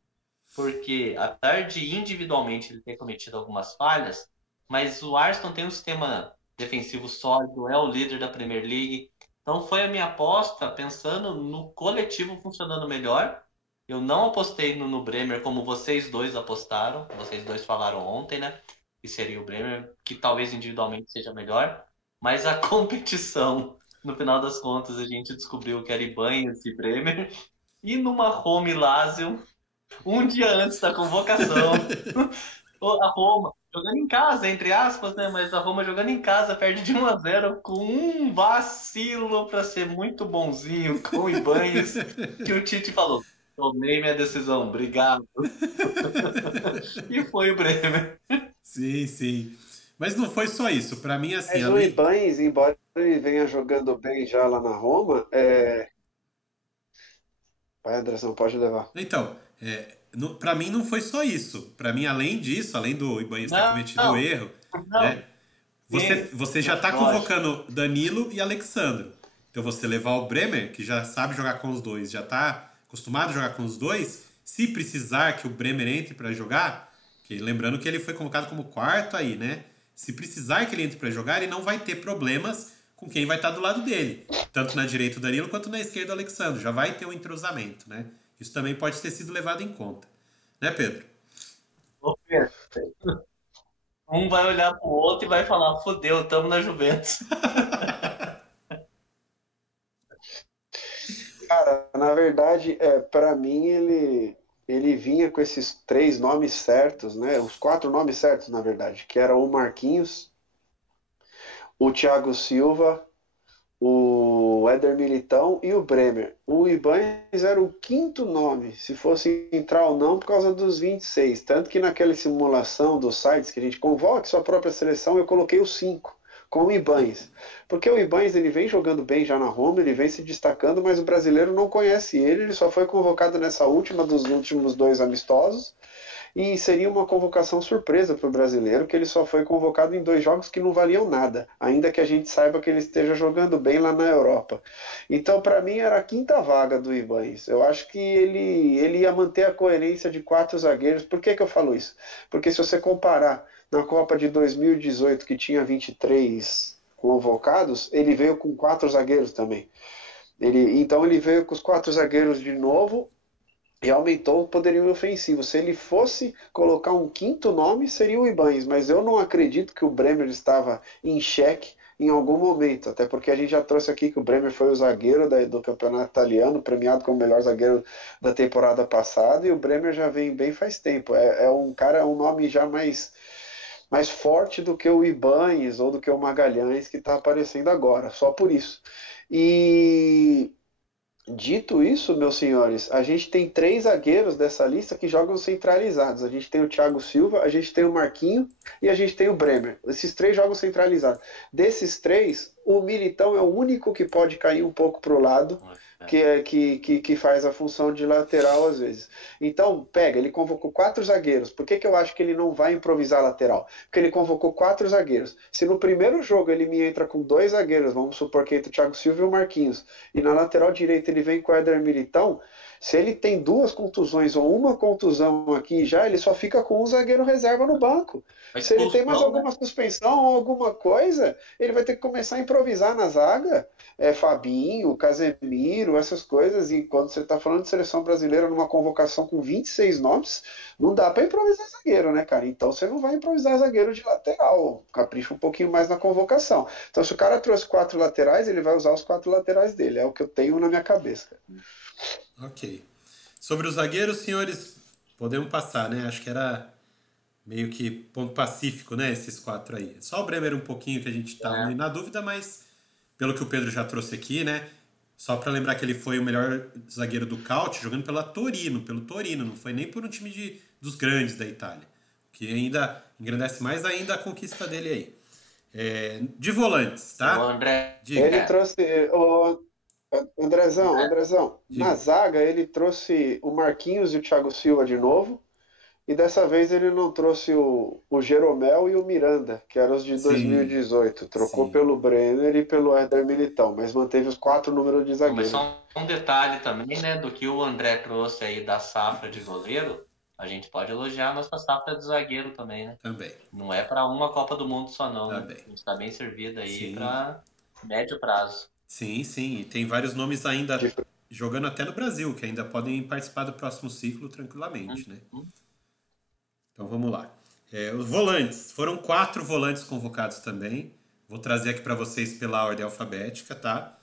porque apesar de individualmente ele ter cometido algumas falhas, mas o Arsenal tem um sistema defensivo sólido, é o líder da Premier League. Então foi a minha aposta pensando no coletivo funcionando melhor. Eu não apostei no Bremer como vocês dois apostaram, vocês dois falaram ontem, né? Que seria o Bremer, que talvez individualmente seja melhor, mas a competição, no final das contas, a gente descobriu que era Ibañez e Bremer, e numa home Lazio, um dia antes da convocação, a Roma, jogando em casa, entre aspas, né? Mas a Roma jogando em casa, perde de 1-0 com um vacilo para ser muito bonzinho com o Ibañez, que o Tite falou: tomei minha decisão, obrigado. E foi o Bremer. Sim, sim. Mas não foi só isso. Para mim, assim, Mas o Ibañez, embora ele venha jogando bem já lá na Roma, vai, Andrezão, pode levar. Então, para mim não foi só isso. Para mim, além disso, além do Ibañez ter cometido o erro, não. né? Você já está convocando Danilo e Alexandro. Então você levar o Bremer, que já sabe jogar com os dois, já está acostumado a jogar com os dois, se precisar que o Bremer entre para jogar, que lembrando que ele foi convocado como quarto aí, né? Se precisar que ele entre para jogar, ele não vai ter problemas com quem vai estar do lado dele. Tanto na direita o Danilo, quanto na esquerda o Alexandro. Já vai ter um entrosamento, né? Isso também pode ter sido levado em conta. Né, Pedro? Ô, Pedro, um vai olhar pro outro e vai falar: fodeu, tamo na Juventus. Cara, na verdade, para mim ele vinha com esses três nomes certos, né? Os quatro nomes certos, na verdade, que era o Marquinhos, o Thiago Silva, o Éder Militão e o Bremer. O Ibañez era o quinto nome, se fosse entrar ou não, por causa dos 26. Tanto que naquela simulação dos sites que a gente convoque sua própria seleção, eu coloquei os 5 com o Ibañez. Porque o Ibañez ele vem jogando bem já na Roma, ele vem se destacando, mas o brasileiro não conhece ele só foi convocado nessa última dos últimos 2 amistosos. E seria uma convocação surpresa para o brasileiro, que ele só foi convocado em 2 jogos que não valiam nada, ainda que a gente saiba que ele esteja jogando bem lá na Europa. Então, para mim, era a quinta vaga do Ibañez. Eu acho que ele ia manter a coerência de 4 zagueiros. Por que eu falo isso? Porque se você comparar na Copa de 2018, que tinha 23 convocados, ele veio com 4 zagueiros também. Então ele veio com os 4 zagueiros de novo e aumentou o poderio ofensivo. Se ele fosse colocar um quinto nome, seria o Ibañez, mas eu não acredito que o Bremer estava em xeque em algum momento, até porque a gente já trouxe aqui que o Bremer foi o zagueiro do campeonato italiano, premiado como o melhor zagueiro da temporada passada, e o Bremer já vem bem faz tempo. É um nome já mais forte do que o Ibañez ou do que o Magalhães que está aparecendo agora, só por isso. E dito isso, meus senhores, a gente tem 3 zagueiros dessa lista que jogam centralizados. A gente tem o Thiago Silva, a gente tem o Marquinho e a gente tem o Bremer. Esses 3 jogam centralizados. Desses 3, o Militão é o único que pode cair um pouco para o lado, que faz a função de lateral às vezes. Então, ele convocou 4 zagueiros. Por que eu acho que ele não vai improvisar lateral? Porque ele convocou 4 zagueiros. Se no primeiro jogo ele me entra com 2 zagueiros, vamos supor que entra o Thiago Silva e o Marquinhos, e na lateral direita ele vem com o Éder Militão, se ele tem 2 contusões ou uma contusão aqui já, ele só fica com um zagueiro reserva no banco. Se ele tem mais alguma suspensão ou alguma coisa, ele vai ter que começar a improvisar na zaga. Fabinho, Casemiro, essas coisas. E quando você está falando de seleção brasileira numa convocação com 26 nomes, não dá para improvisar zagueiro, né, cara? Então você não vai improvisar zagueiro de lateral. Capricha um pouquinho mais na convocação. Então, se o cara trouxe 4 laterais, ele vai usar os 4 laterais dele. É o que eu tenho na minha cabeça, cara. Ok. Sobre os zagueiros, senhores, podemos passar, né? Acho que era meio que ponto pacífico, né? Esses quatro aí. Só o Bremer um pouquinho que a gente tava É, meio na dúvida, mas pelo que o Pedro já trouxe aqui, né? Só para lembrar que ele foi o melhor zagueiro do Caute jogando pelo Torino, não foi nem por um time dos grandes da Itália. Que ainda engrandece mais ainda a conquista dele aí. De volantes, o tá? André, Ele Diga, trouxe. O Andrezão, na diga. zaga ele trouxe o Marquinhos e o Thiago Silva de novo. E dessa vez ele não trouxe o Jeromel e o Miranda, que eram os de Sim, 2018. Trocou sim. pelo Brenner e pelo Éder Militão, mas manteve os quatro números de Mas zagueiro. só um detalhe também, né, do que o André trouxe aí da safra de goleiro, a gente pode elogiar a nossa safra de zagueiro também, né? Também, Não é para uma Copa do Mundo só não, né? também. A gente está bem servido aí Sim, para médio prazo. sim, sim. E tem vários nomes De- ainda jogando até no Brasil, que ainda podem participar do próximo ciclo Hum, tranquilamente, né? hum. Então vamos lá. Os volantes. Foram 4 volantes convocados também. Vou trazer aqui para vocês pela ordem alfabética, tá?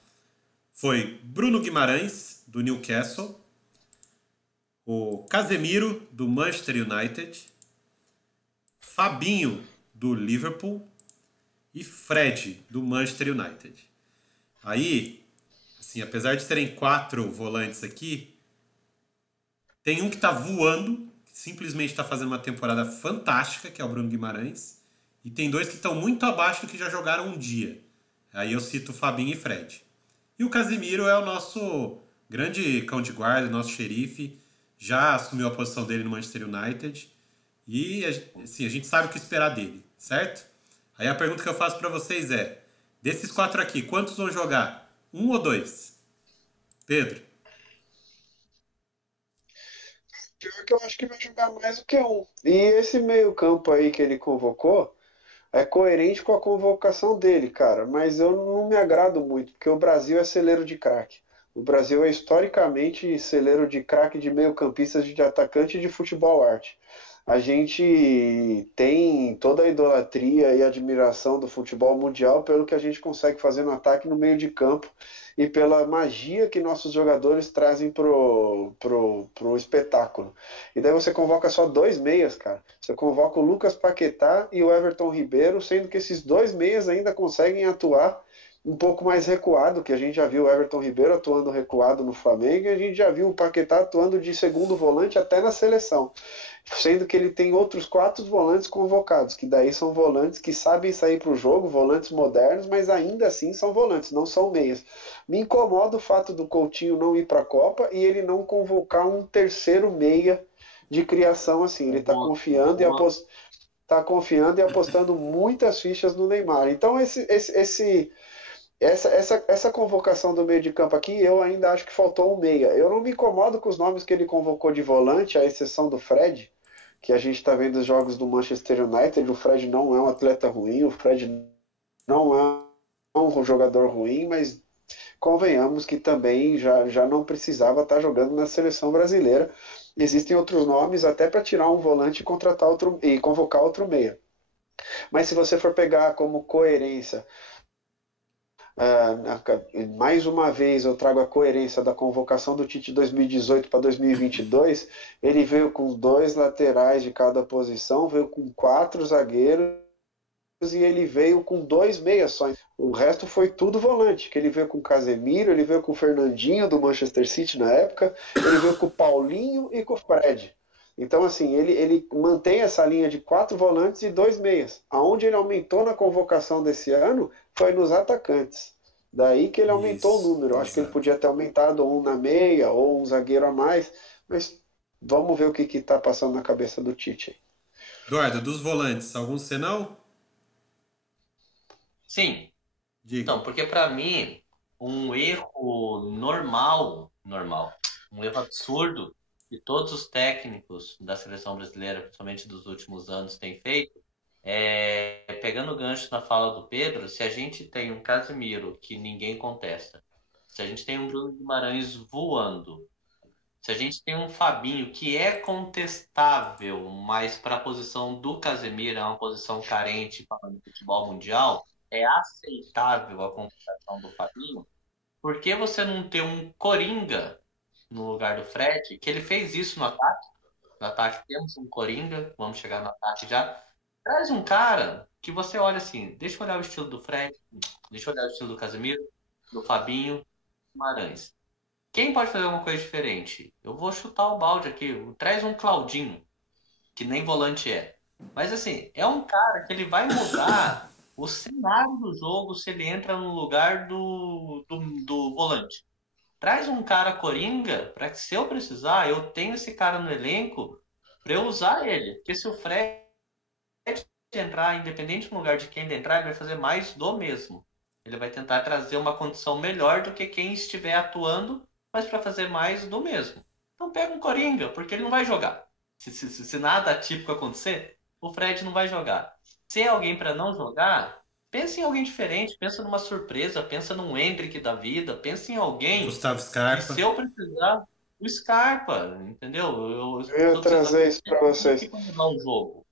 Foi Bruno Guimarães, do Newcastle. O Casemiro, do Manchester United. Fabinho, do Liverpool. E Fred, do Manchester United. Aí, assim, apesar de serem 4 volantes aqui, tem um que tá voando, que simplesmente tá fazendo uma temporada fantástica, que é o Bruno Guimarães. E tem 2 que estão muito abaixo do que já jogaram um dia. Aí eu cito Fabinho e Fred. E o Casemiro é o nosso grande cão de guarda, nosso xerife. Já assumiu a posição dele no Manchester United. E assim, a gente sabe o que esperar dele, certo? Aí a pergunta que eu faço pra vocês é: desses 4 aqui, quantos vão jogar? Um ou dois? Pedro? Pior que eu acho que vai jogar mais do que um. E esse meio-campo aí que ele convocou é coerente com a convocação dele, cara. Mas eu não me agrado muito, porque o Brasil é celeiro de craque. O Brasil é historicamente celeiro de craque de meio-campistas, de atacante e de futebol arte. A gente tem toda a idolatria e admiração do futebol mundial pelo que a gente consegue fazer no ataque e no meio de campo e pela magia que nossos jogadores trazem pro espetáculo. E daí você convoca só dois meias, cara. Você convoca o Lucas Paquetá e o Everton Ribeiro, sendo que esses dois meias ainda conseguem atuar um pouco mais recuado, que a gente já viu o Everton Ribeiro atuando recuado no Flamengo e a gente já viu o Paquetá atuando de segundo volante até na seleção. Sendo que ele tem outros 4 volantes convocados, que daí são volantes que sabem sair para o jogo, volantes modernos, mas ainda assim são volantes, não são meias. Me incomoda o fato do Coutinho não ir para a Copa e ele não convocar um terceiro meia de criação assim. Ele está Boa, confiando boa. tá confiando e apostando muitas fichas no Neymar. Então essa convocação do meio de campo aqui, eu ainda acho que faltou um meia. Eu não me incomodo com os nomes que ele convocou de volante, à exceção do Fred, que a gente está vendo os jogos do Manchester United. O Fred não é um atleta ruim, o Fred não é um jogador ruim, mas convenhamos que também já não precisava estar jogando na seleção brasileira. Existem outros nomes até para tirar um volante e contratar outro e convocar outro meia. Mas se você for pegar como coerência, mais uma vez eu trago a coerência da convocação do Tite 2018 para 2022. Ele veio com 2 laterais de cada posição, veio com 4 zagueiros e ele veio com 2 meias só. O resto foi tudo volante, que ele veio com o Casemiro, ele veio com o Fernandinho do Manchester City na época, ele veio com o Paulinho e com o Fred. Então, assim, ele mantém essa linha de 4 volantes e 2 meias. Aonde ele aumentou na convocação desse ano foi nos atacantes. Daí que ele aumentou o Isso, número. Eu acho que ele exato. podia ter aumentado um na meia ou um zagueiro a mais, mas vamos ver o que está passando na cabeça do Tite. Eduardo, dos volantes, algum senão? Sim, Diga. então, porque para mim, um erro normal, um erro absurdo que todos os técnicos da seleção brasileira, principalmente dos últimos anos, têm feito, pegando o gancho na fala do Pedro, se a gente tem um Casemiro que ninguém contesta, se a gente tem um Bruno Guimarães voando, se a gente tem um Fabinho que é contestável, mas para a posição do Casemiro é uma posição carente falando de futebol mundial, é aceitável a contratação do Fabinho. Por que você não ter um Coringa no lugar do Fred, que ele fez isso no ataque? No ataque temos um Coringa, vamos chegar no ataque já. Traz um cara que você olha assim, deixa eu olhar o estilo do Fred, deixa eu olhar o estilo do Casemiro, do Fabinho, Guimarães. Quem pode fazer alguma coisa diferente? Eu vou chutar o balde aqui. Traz um Claudinho, que nem volante é. Mas assim, é um cara que ele vai mudar o cenário do jogo se ele entra no lugar do volante. Traz um cara coringa para que se eu precisar, eu tenho esse cara no elenco para eu usar ele. Porque se o Fred entrar, independente do lugar de quem ele entrar, ele vai fazer mais do mesmo. Ele vai tentar trazer uma condição melhor do que quem estiver atuando, mas para fazer mais do mesmo. Então pega um Coringa, porque ele não vai jogar. Se nada atípico acontecer, o Fred não vai jogar. Se é alguém para não jogar, pensa em alguém diferente, pensa numa surpresa, pensa num Hendrick da vida, pensa em alguém Gustavo que Scarpa. se eu precisar, o Scarpa, entendeu? Eu ia trazer isso para vocês. Que mudar o jogo.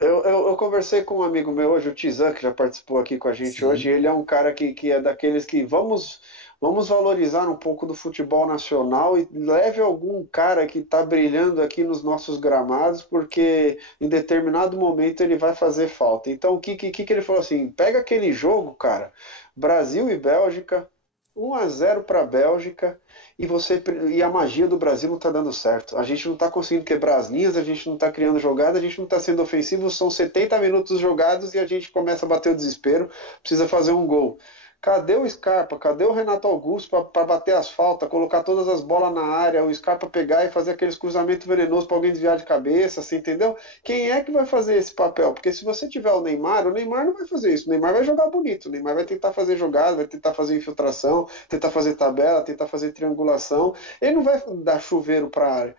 Eu conversei com um amigo meu hoje, o Tizan, que já participou aqui com a gente Sim. hoje. Ele é um cara que é daqueles que vamos valorizar um pouco do futebol nacional e leve algum cara que está brilhando aqui nos nossos gramados, porque em determinado momento ele vai fazer falta. Então, o que ele falou assim? Pega aquele jogo, cara, Brasil e Bélgica, 1-0 para a Bélgica, e a magia do Brasil não está dando certo. A gente não está conseguindo quebrar as linhas, a gente não está criando jogada, a gente não está sendo ofensivo. São 70 minutos jogados e a gente começa a bater o desespero, precisa fazer um gol. Cadê o Scarpa? Cadê o Renato Augusto para bater as faltas, colocar todas as bolas na área, o Scarpa pegar e fazer aqueles cruzamentos venenosos para alguém desviar de cabeça, assim, entendeu? Quem é que vai fazer esse papel? Porque se você tiver o Neymar não vai fazer isso. O Neymar vai jogar bonito, o Neymar vai tentar fazer jogada, vai tentar fazer infiltração, tentar fazer tabela, tentar fazer triangulação. Ele não vai dar chuveiro para a área.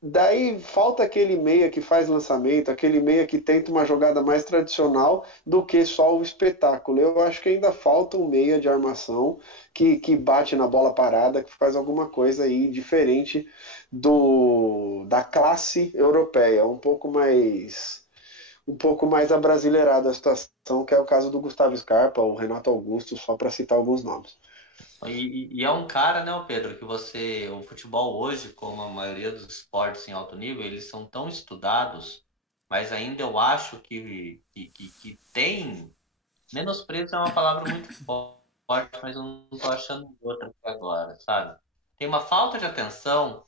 Daí falta aquele meia que faz lançamento, aquele meia que tenta uma jogada mais tradicional do que só o espetáculo. Eu acho que ainda falta um meia de armação que bate na bola parada, que faz alguma coisa aí diferente da classe europeia, um pouco mais abrasileirada a situação, que é o caso do Gustavo Scarpa, o Renato Augusto, só para citar alguns nomes. E é um cara, né, Pedro, que o futebol hoje, como a maioria dos esportes em alto nível, eles são tão estudados, mas ainda eu acho que tem, menosprezo é uma palavra muito forte, mas eu não tô achando outra aqui agora, sabe? Tem uma falta de atenção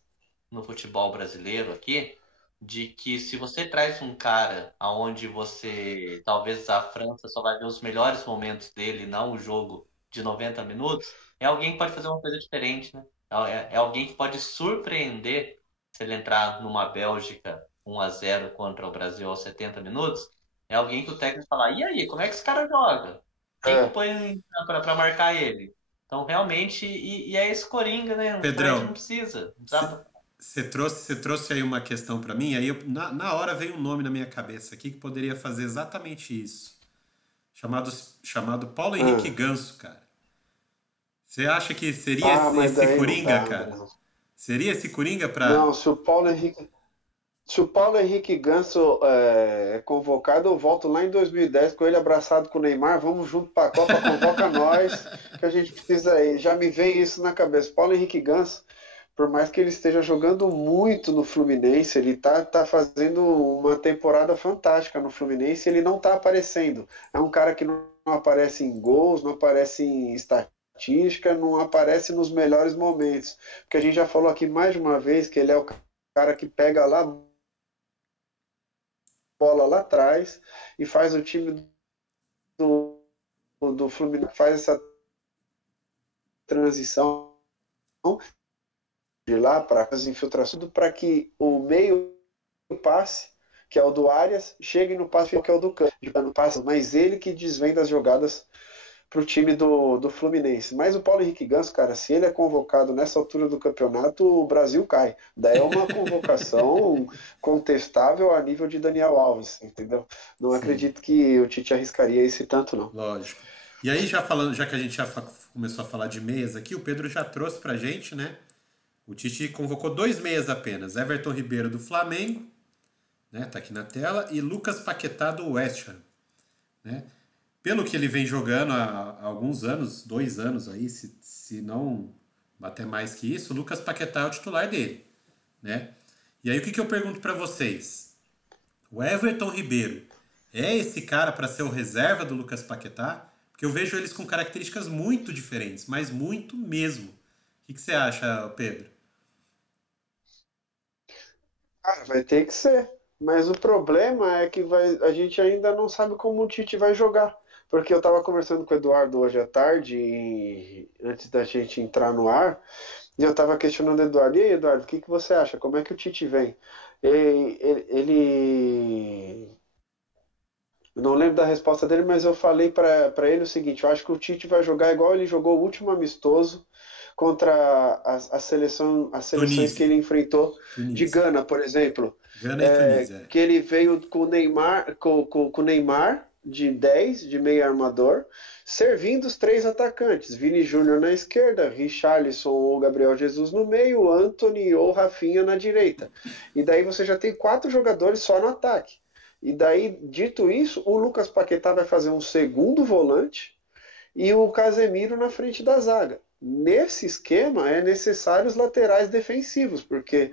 no futebol brasileiro aqui, de que se você traz um cara aonde você, talvez a França só vai ver os melhores momentos dele, não o jogo de 90 minutos, é alguém que pode fazer uma coisa diferente, né? É alguém que pode surpreender se ele entrar numa Bélgica 1-0 contra o Brasil aos 70 minutos. É alguém que o técnico fala, e aí, como é que esse cara joga? Quem que eu ponho para marcar ele? Então, realmente, e é esse Coringa, né? O Fred não Pedrão, precisa. Não dá você trouxe aí uma questão para mim, aí na hora veio um nome na minha cabeça aqui que poderia fazer exatamente isso. Chamado Paulo Henrique Ah, Ganso, cara. Você acha que seria esse, mas esse daí não Coringa, dá, cara? não. Seria esse Coringa Não, pra. se o Paulo Henrique Ganso é convocado, eu volto lá em 2010 com ele abraçado com o Neymar. Vamos junto para a Copa, convoca nós, que a gente precisa ir. Já me vem isso na cabeça. Paulo Henrique Ganso, por mais que ele esteja jogando muito no Fluminense, ele tá fazendo uma temporada fantástica no Fluminense, ele não tá aparecendo. É um cara que não aparece em gols, não aparece em estatística, não aparece nos melhores momentos. Porque a gente já falou aqui mais de uma vez que ele é o cara que pega lá bola lá atrás e faz o time do Fluminense faz essa transição de lá para as infiltrações para que o meio passe, que é o do Arias, chegue no passe que é o do Cano, passe, mas ele que desvenda as jogadas para o time do Fluminense. Mas o Paulo Henrique Ganso, cara, se ele é convocado nessa altura do campeonato, o Brasil cai. Daí é uma convocação contestável a nível de Daniel Alves, entendeu? Não Sim, acredito que o Tite arriscaria esse tanto, não. lógico. E aí, já que a gente já começou a falar de meias aqui, o Pedro já trouxe pra gente, né? O Tite convocou dois meias apenas. Everton Ribeiro do Flamengo, né? Tá aqui na tela, e Lucas Paquetá do West Ham, né? Pelo que ele vem jogando há alguns anos, 2 anos aí, se não até mais que isso, o Lucas Paquetá é o titular dele, né? E aí o que eu pergunto para vocês? O Everton Ribeiro é esse cara para ser o reserva do Lucas Paquetá? Porque eu vejo eles com características muito diferentes, mas muito mesmo. O que você acha, Pedro? Ah, vai ter que ser. Mas o problema é que a gente ainda não sabe como o Tite vai jogar. Porque eu estava conversando com o Eduardo hoje à tarde, antes da gente entrar no ar, e eu estava questionando o Eduardo. E aí, Eduardo, o que você acha? Como é que o Tite vem? Ele eu não lembro da resposta dele, mas eu falei para ele o seguinte: eu acho que o Tite vai jogar igual ele jogou o último amistoso contra as seleções que Tunísia. ele enfrentou de Tunísia. Gana, por exemplo. Gana e Tunísia. Que ele veio com o Neymar, com o Neymar de 10, de meio armador, servindo os três atacantes: Vini Júnior na esquerda, Richarlison ou Gabriel Jesus no meio, Antony ou Rafinha na direita. E daí você já tem 4 jogadores só no ataque. E daí, dito isso, o Lucas Paquetá vai fazer um segundo volante e o Casemiro na frente da zaga. Nesse esquema é necessário os laterais defensivos, porque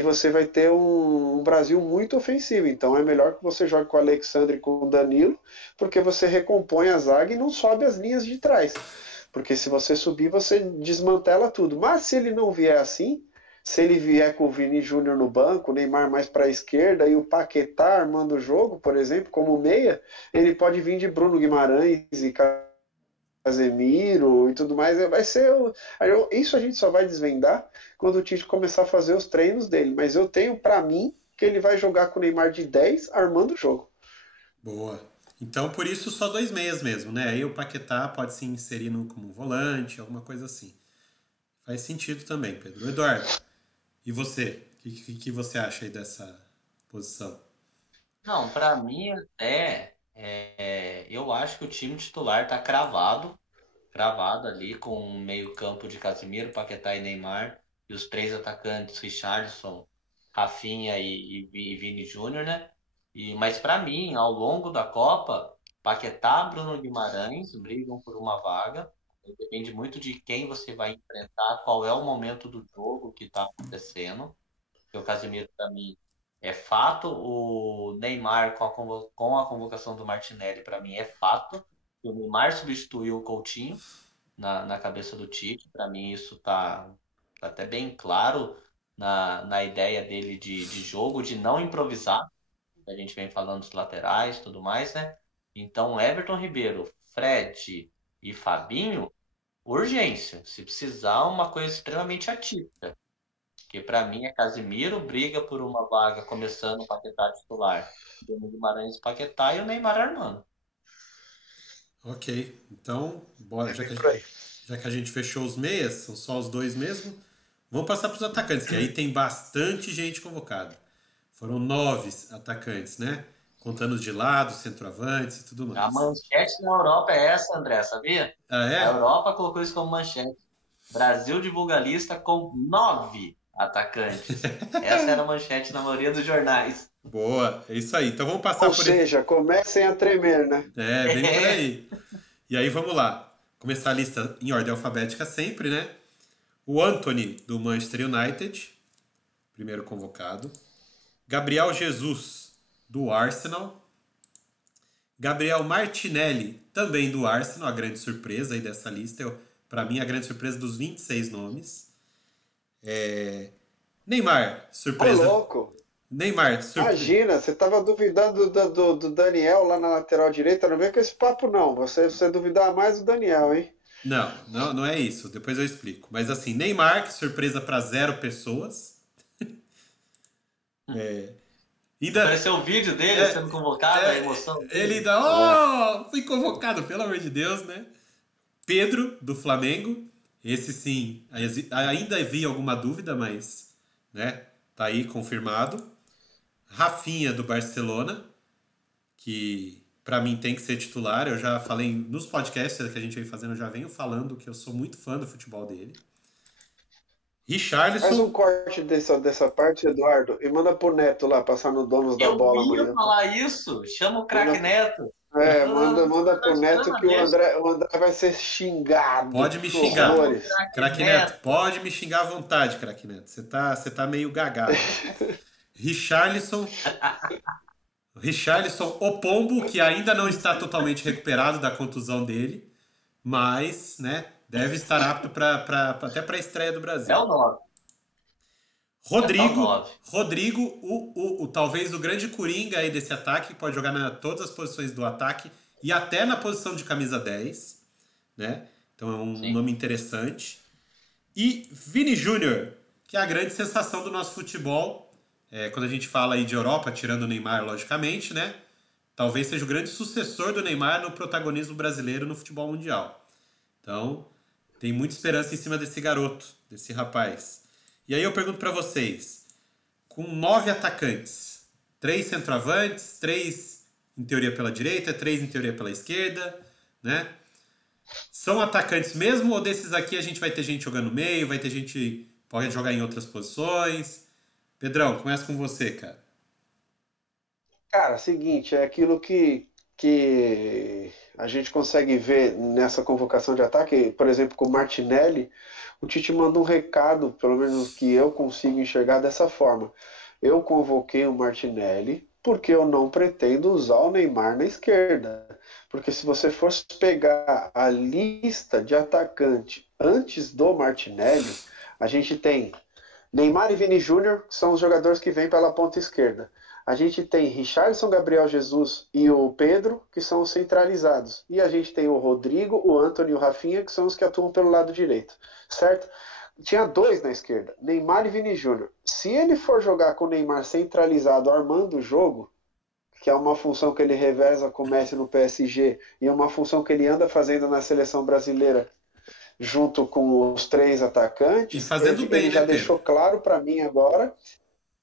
você vai ter um Brasil muito ofensivo. Então é melhor que você jogue com o Alexandre e com o Danilo, porque você recompõe a zaga e não sobe as linhas de trás. Porque se você subir, você desmantela tudo. Mas se ele não vier assim, se ele vier com o Vini Júnior no banco, o Neymar mais para a esquerda e o Paquetá armando o jogo, por exemplo, como meia, ele pode vir de Bruno Guimarães e Casemiro e tudo mais. Vai ser isso a gente só vai desvendar quando o Tite começar a fazer os treinos dele. Mas eu tenho para mim que ele vai jogar com o Neymar de 10 armando o jogo. Boa. Então, por isso, só 2 meias mesmo, né? Aí o Paquetá pode se inserir como um volante, alguma coisa assim. Faz sentido também, Pedro. Eduardo, e você? O que você acha aí dessa posição? Não, para mim eu acho que o time titular tá cravado ali com um meio-campo de Casemiro, Paquetá e Neymar, e os 3 atacantes, Richarlison, Rafinha e Vini Júnior, né? Mas para mim, ao longo da Copa, Paquetá, Bruno Guimarães brigam por uma vaga. Depende muito de quem você vai enfrentar, qual é o momento do jogo que está acontecendo. Porque o Casemiro, para mim, é fato. O Neymar, com a convocação do Martinelli, para mim, é fato. O Neymar substituiu o Coutinho na cabeça do Tite. Para mim, isso tá até bem claro na ideia dele de jogo, de não improvisar. A gente vem falando dos laterais e tudo mais, né? Então, Everton Ribeiro, Fred e Fabinho, urgência. Se precisar, uma coisa extremamente atípica. Que para mim é Casemiro, briga por uma vaga começando o Paquetá titular. Bruno Guimarães Paquetá e o Neymar Armando. Ok, então, bora, já que a gente fechou os meias, são só os 2 mesmo, vamos passar para os atacantes, que aí tem bastante gente convocada. Foram 9 atacantes, né? Contando os de lado, centroavantes e tudo mais. A manchete na Europa é essa, André, sabia? Ah, é? A Europa colocou isso como manchete. Brasil divulga lista com 9 atacantes. Essa era a manchete na maioria dos jornais. Boa, é isso aí. Então vamos passar Ou seja, comecem a tremer, né? É, bem por aí. E aí vamos lá. Começar a lista em ordem alfabética sempre, né? O Antony, do Manchester United, primeiro convocado. Gabriel Jesus, do Arsenal. Gabriel Martinelli, também do Arsenal, a grande surpresa aí dessa lista. Para mim, a grande surpresa dos 26 nomes. Neymar, surpresa. Ô, louco! Neymar, surpresa. Imagina, você estava duvidando do Daniel lá na lateral direita, não vem com esse papo não. Você duvidar mais do Daniel, hein? Não é isso. Depois eu explico. Mas assim, Neymar, que surpresa para 0 pessoas. Apareceu o vídeo dele sendo convocado, a emoção dele. Ele ainda, fui convocado, pelo amor de Deus, né? Pedro, do Flamengo. Esse sim, ainda havia alguma dúvida, mas, né, tá aí confirmado. Rafinha, do Barcelona, que pra mim tem que ser titular. Eu já falei nos podcasts que a gente vem fazendo, eu já venho falando que eu sou muito fã do futebol dele. Richarlison. Faz um corte dessa parte, Eduardo, e manda pro Neto lá, passar no Donos da Bola amanhã. Eu ia falar isso. Chama o craque Neto. Manda pro Neto que Mesmo. O André vai ser xingado Pode me xingar. Chama o horrores. craque Craque Neto, Neto. pode me xingar à vontade, craque Neto. Você tá meio gagá. Richarlison, Richarlison, o Pombo, que ainda não está totalmente recuperado da contusão dele, mas, né, deve estar apto até para a estreia do É Brasil. o 9. Já tá o Rodrigo, 9. Rodrigo, talvez o grande coringa aí desse ataque, pode jogar todas as posições do ataque e até na posição de camisa 10, né? Então é um Sim. nome interessante. E Vini Júnior, que é a grande sensação do nosso futebol, quando a gente fala aí de Europa, tirando o Neymar, logicamente, né? Talvez seja o grande sucessor do Neymar no protagonismo brasileiro no futebol mundial. Então, tem muita esperança em cima desse garoto, desse rapaz. E aí eu pergunto para vocês, com 9 atacantes, 3 centroavantes, 3 em teoria pela direita, 3 em teoria pela esquerda, né? São atacantes mesmo ou desses aqui a gente vai ter gente jogando no meio, vai ter gente que pode jogar em outras posições? Pedrão, começa com você, cara. Cara, seguinte, é aquilo que a gente consegue ver nessa convocação de ataque, por exemplo, com o Martinelli, o Tite manda um recado, pelo menos que eu consigo enxergar dessa forma. Eu convoquei o Martinelli porque eu não pretendo usar o Neymar na esquerda. Porque se você fosse pegar a lista de atacante antes do Martinelli, a gente tem Neymar e Vini Júnior, que são os jogadores que vêm pela ponta esquerda. A gente tem Richarlison, Gabriel Jesus e o Pedro, que são os centralizados. E a gente tem o Rodrigo, o Antony e o Rafinha, que são os que atuam pelo lado direito. Certo? Tinha dois na esquerda, Neymar e Vini Júnior. Se ele for jogar com o Neymar centralizado, armando o jogo, que é uma função que ele reveza com o Messi no PSG e é uma função que ele anda fazendo na seleção brasileira junto com os três E atacantes, fazendo bem, ele né, já Pedro? deixou claro para mim agora,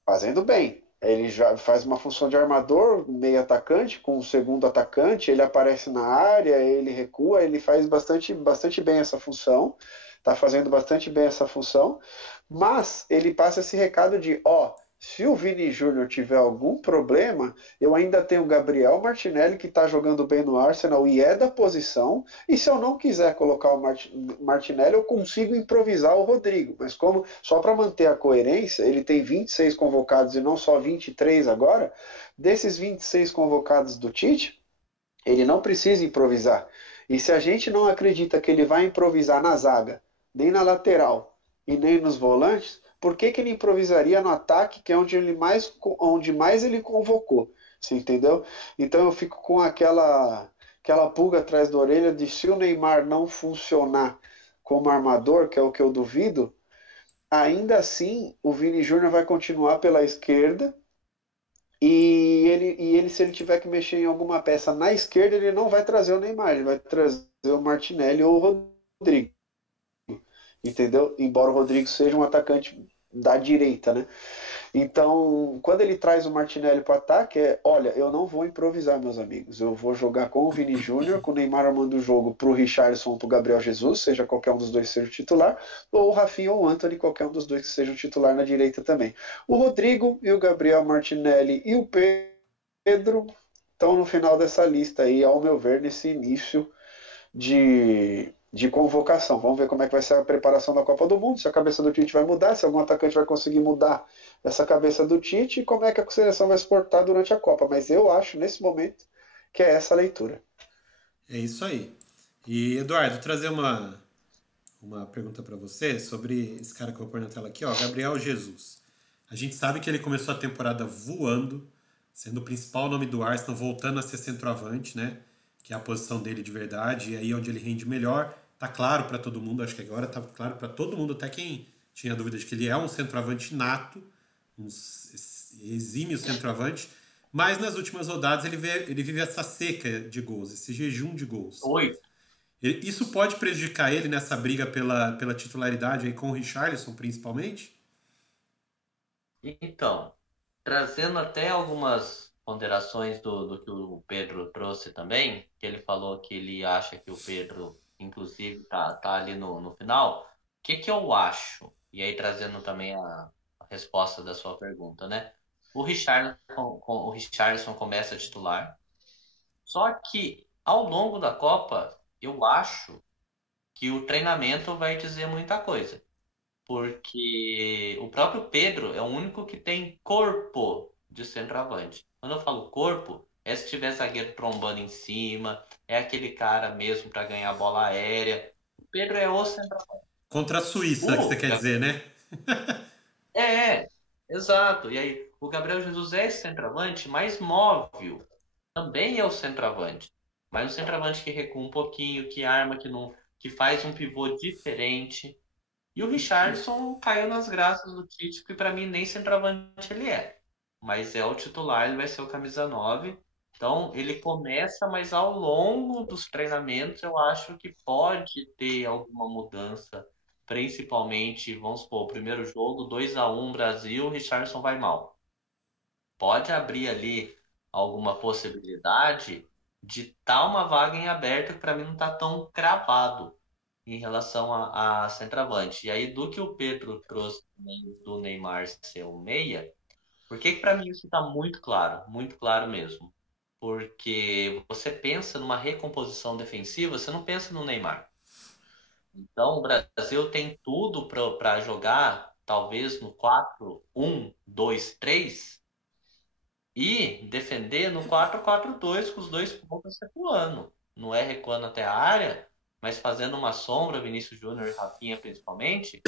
fazendo bem. Ele já faz uma função de armador, meio atacante, com o segundo atacante, ele aparece na área, ele recua, ele faz bastante bem essa função, está fazendo bastante bem essa função, mas ele passa esse recado de, ó, se o Vini Júnior tiver algum problema, eu ainda tenho o Gabriel Martinelli, que está jogando bem no Arsenal e é da posição, e se eu não quiser colocar o Martinelli, eu consigo improvisar o Rodrigo, mas como só para manter a coerência, ele tem 26 convocados e não só 23 agora, desses 26 convocados do Tite, ele não precisa improvisar. E se a gente não acredita que ele vai improvisar na zaga, nem na lateral e nem nos volantes, por que ele improvisaria no ataque, que é onde mais ele convocou? Você entendeu? Então eu fico com aquela pulga atrás da orelha de se o Neymar não funcionar como armador, que é o que eu duvido, ainda assim o Vini Júnior vai continuar pela esquerda e ele, se ele tiver que mexer em alguma peça na esquerda, ele não vai trazer o Neymar, ele vai trazer o Martinelli ou o Rodrigo. Entendeu? Embora o Rodrigo seja um atacante da direita, né? Então, quando ele traz o Martinelli para o ataque, olha, eu não vou improvisar, meus amigos. Eu vou jogar com o Vini Júnior, com o Neymar armando o jogo para o Richarlison ou para o Gabriel Jesus, seja qualquer um dos dois seja o titular, ou o Rafinha ou o Antony, qualquer um dos dois que seja o titular na direita também. O Rodrigo e o Gabriel Martinelli e o Pedro estão no final dessa lista aí, ao meu ver, nesse início de convocação. Vamos ver como é que vai ser a preparação da Copa do Mundo, se a cabeça do Tite vai mudar, se algum atacante vai conseguir mudar essa cabeça do Tite e como é que a seleção vai se portar durante a Copa. Mas eu acho, nesse momento, que é essa a leitura. É isso aí. E, Eduardo, trazer uma pergunta para você sobre esse cara que eu vou pôr na tela aqui, ó, Gabriel Jesus. A gente sabe que ele começou a temporada voando, sendo o principal nome do Arsenal, voltando a ser centroavante, né? Que é a posição dele de verdade, e aí onde ele rende melhor. Tá claro para todo mundo, acho que agora tá claro para todo mundo, até quem tinha dúvida de que ele é um centroavante nato, um exímio centroavante, mas nas últimas rodadas ele vive essa seca de gols, esse jejum de gols. 8. Isso pode prejudicar ele nessa briga pela titularidade aí com o Richarlison, principalmente? Então, trazendo até algumas ponderações do que o Pedro trouxe também, que ele falou que ele acha que o Pedro, inclusive, tá ali no final. O que eu acho? E aí trazendo também a resposta da sua pergunta, né? O Richarlison começa a titular. Só que ao longo da Copa, eu acho que o treinamento vai dizer muita coisa. Porque o próprio Pedro é o único que tem corpo de centroavante. Quando eu falo corpo, é se tiver zagueiro trombando em cima, é aquele cara mesmo para ganhar a bola aérea. O Pedro é o centroavante. Contra a Suíça, que você O quer dizer, né? exato. E aí, o Gabriel Jesus é esse centroavante mais móvel. Também é o centroavante. Mas um centroavante que recua um pouquinho, que arma, que faz um pivô diferente. E o Richarlison caiu nas graças do Tite, que para mim nem centroavante ele é. Mas é o titular, ele vai ser o camisa 9. Então ele começa, mas ao longo dos treinamentos eu acho que pode ter alguma mudança. Principalmente, vamos supor, o primeiro jogo, 2-1 Brasil, o Richarlison vai mal. Pode abrir ali alguma possibilidade de estar uma vaga em aberto que para mim não está tão cravado em relação a centroavante. E aí, do que o Pedro trouxe do Neymar ser o meia, por que para mim isso está muito claro mesmo. Porque você pensa numa recomposição defensiva, você não pensa no Neymar. Então, o Brasil tem tudo para jogar, talvez no 4-1-2-3 e defender no 4-4-2 com os dois pontas recuando. Não é recuando até a área, mas fazendo uma sombra, Vinícius Júnior e Rafinha principalmente,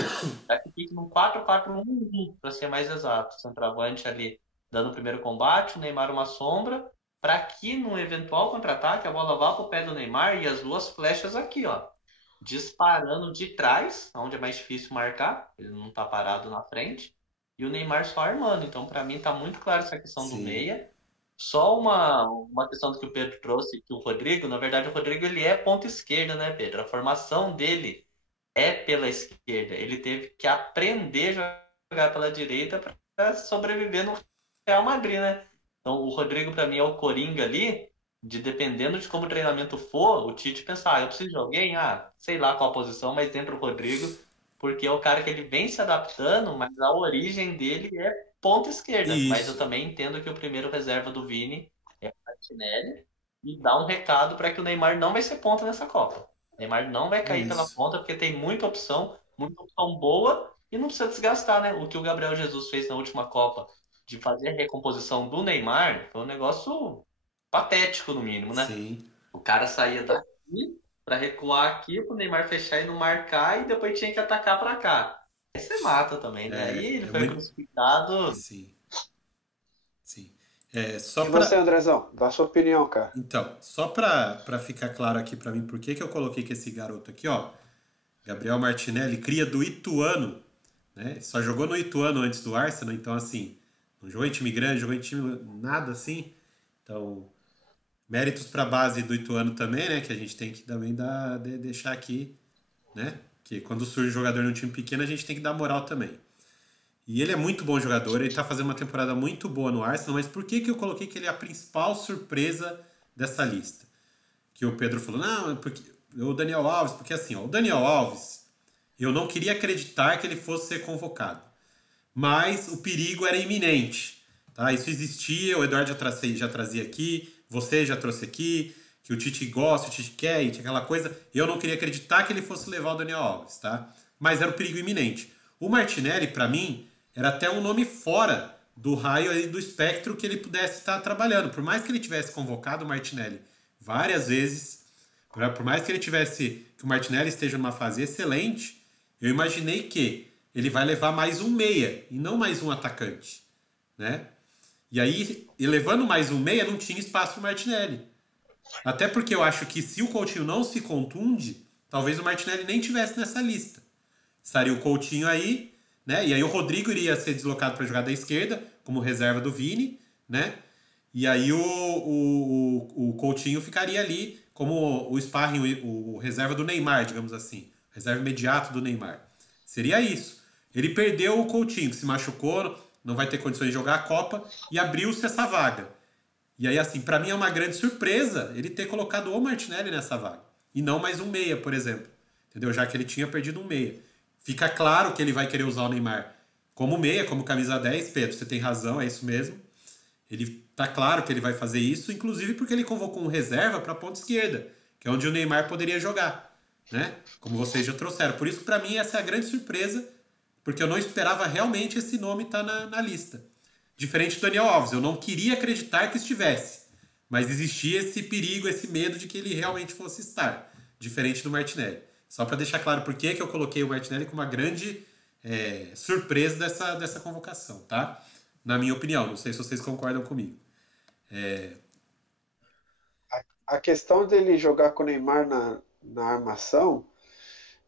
para que fique no 4-4-1, para ser mais exato. Centroavante ali dando o primeiro combate, o Neymar uma sombra, para que no eventual contra-ataque a bola vá para o pé do Neymar e as duas flechas aqui, ó, disparando de trás, onde é mais difícil marcar, ele não está parado na frente, e o Neymar só armando. Então, para mim, está muito claro essa questão do Sim. meia. Só uma questão do que o Pedro trouxe, que o Rodrigo, na verdade, o Rodrigo ele é ponta esquerda, né, Pedro? A formação dele é pela esquerda. Ele teve que aprender a jogar pela direita para sobreviver no Real Madrid, né? Então, o Rodrigo, para mim, é o coringa ali, de dependendo de como o treinamento for, o Tite pensar, eu preciso de alguém, sei lá qual posição, mas entra o Rodrigo, porque é o cara que ele vem se adaptando, mas a origem dele é ponta esquerda. Mas eu Isso. também entendo que o primeiro reserva do Vini é o Martinelli, e dá um recado para que o Neymar não vai ser ponta nessa Copa. O Neymar não vai cair pela Isso. ponta, porque tem muita opção boa, e não precisa desgastar, né? O que o Gabriel Jesus fez na última Copa, de fazer a recomposição do Neymar, foi um negócio patético, no mínimo, né? Sim. O cara saía daqui para recuar aqui, pro Neymar fechar e não marcar, e depois tinha que atacar para cá. Aí você mata também, né? Aí ele É foi muito. crucificado. Sim. Sim. Só E você, para. Andrezão? Dá sua opinião, cara. Então, só para ficar claro aqui para mim, por que que eu coloquei que esse garoto aqui, ó, Gabriel Martinelli, cria do Ituano, né? Só jogou no Ituano antes do Arsenal, então assim, não jogou em time grande, jogou em time nada assim. Então, méritos para a base do Ituano também, né? Que a gente tem que também deixar aqui, né? Que quando surge jogador num time pequeno, a gente tem que dar moral também. E ele é muito bom jogador, ele tá fazendo uma temporada muito boa no Arsenal, mas por que que eu coloquei que ele é a principal surpresa dessa lista? Que o Pedro falou, não, porque o Daniel Alves, porque assim, ó, o Daniel Alves, eu não queria acreditar que ele fosse ser convocado, mas o perigo era iminente, tá? Isso existia, o Eduardo já trazia aqui, você já trouxe aqui, que o Tite gosta, o Tite quer, e aquela coisa. Eu não queria acreditar que ele fosse levar o Daniel Alves, tá? Mas era o perigo iminente. O Martinelli, para mim, era até um nome fora do raio aí do espectro que ele pudesse estar trabalhando. Por mais que ele tivesse convocado o Martinelli várias vezes, por mais que ele tivesse, que o Martinelli esteja numa fase excelente, eu imaginei que ele vai levar mais um meia e não mais um atacante, né? E aí, levando mais um meia, não tinha espaço para o Martinelli. Até porque eu acho que se o Coutinho não se contunde, talvez o Martinelli nem tivesse nessa lista. Estaria o Coutinho aí, né? E aí o Rodrigo iria ser deslocado para jogar da esquerda, como reserva do Vini, né? E aí o Coutinho ficaria ali como o sparring, o reserva do Neymar, digamos assim. Reserva imediato do Neymar. Seria isso. Ele perdeu o Coutinho, que se machucou, não vai ter condições de jogar a Copa, e abriu-se essa vaga. E aí, assim, para mim é uma grande surpresa ele ter colocado o Martinelli nessa vaga. E não mais um meia, por exemplo. Entendeu? Já que ele tinha perdido um meia. Fica claro que ele vai querer usar o Neymar como meia, como camisa 10, Pedro. Você tem razão, é isso mesmo. Ele tá claro que ele vai fazer isso, inclusive porque ele convocou um reserva para a ponta esquerda, que é onde o Neymar poderia jogar, né? Como vocês já trouxeram. Por isso, para mim, essa é a grande surpresa, porque eu não esperava realmente esse nome estar na lista. Diferente do Daniel Alves, eu não queria acreditar que estivesse, mas existia esse perigo, esse medo de que ele realmente fosse estar, diferente do Martinelli. Só para deixar claro por que eu coloquei o Martinelli como uma grande surpresa dessa convocação, tá? Na minha opinião, não sei se vocês concordam comigo. A questão dele jogar com o Neymar na armação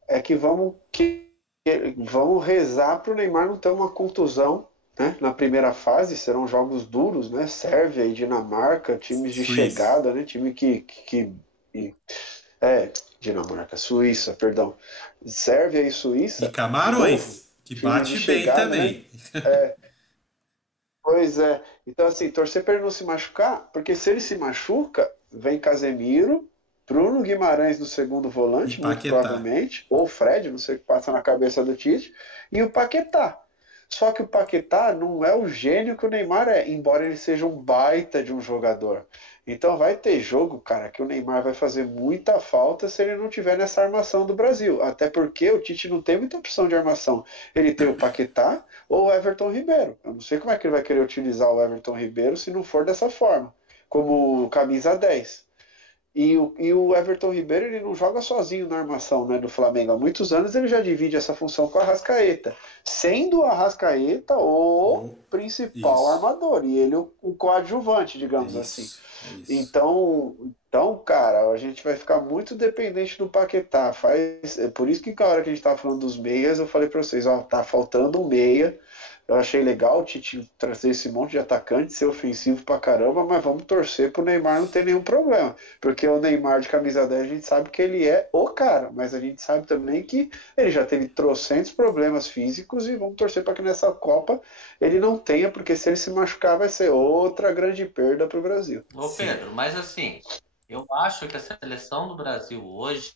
é que vamos rezar para o Neymar não ter uma contusão, né? Na primeira fase serão jogos duros, né? Sérvia e Dinamarca, times de Suíça. chegada, né? Time Dinamarca, Suíça, perdão. Sérvia e Suíça. E Camarões, que time bate de bem chegada, também. Pois é. Então, assim, torcer para ele não se machucar, porque se ele se machuca, vem Casemiro, Bruno Guimarães no segundo volante, E muito Paquetá. provavelmente, ou Fred, não sei o que passa na cabeça do Tite, e o Paquetá. Só que o Paquetá não é o gênio que o Neymar é, embora ele seja um baita de um jogador. Então vai ter jogo, cara, que o Neymar vai fazer muita falta se ele não tiver nessa armação do Brasil. Até porque o Tite não tem muita opção de armação. Ele tem o Paquetá ou o Everton Ribeiro. Eu não sei como é que ele vai querer utilizar o Everton Ribeiro se não for dessa forma, como camisa 10. E o Everton Ribeiro ele não joga sozinho na armação, né, do Flamengo. Há muitos anos ele já divide essa função com o Arrascaeta, sendo o Arrascaeta o principal armador e ele o coadjuvante, digamos assim. Isso. Então, cara, a gente vai ficar muito dependente do Paquetá. É por isso que na hora que a gente tava falando dos meias, eu falei para vocês, ó, tá faltando um meia. Eu achei legal o Tite trazer esse monte de atacante, ser ofensivo pra caramba, mas vamos torcer pro Neymar não ter nenhum problema. Porque o Neymar de camisa 10 a gente sabe que ele é o cara, mas a gente sabe também que ele já teve trocentos problemas físicos e vamos torcer para que nessa Copa ele não tenha, porque se ele se machucar vai ser outra grande perda pro Brasil. Ô Pedro, mas assim, eu acho que a seleção do Brasil hoje,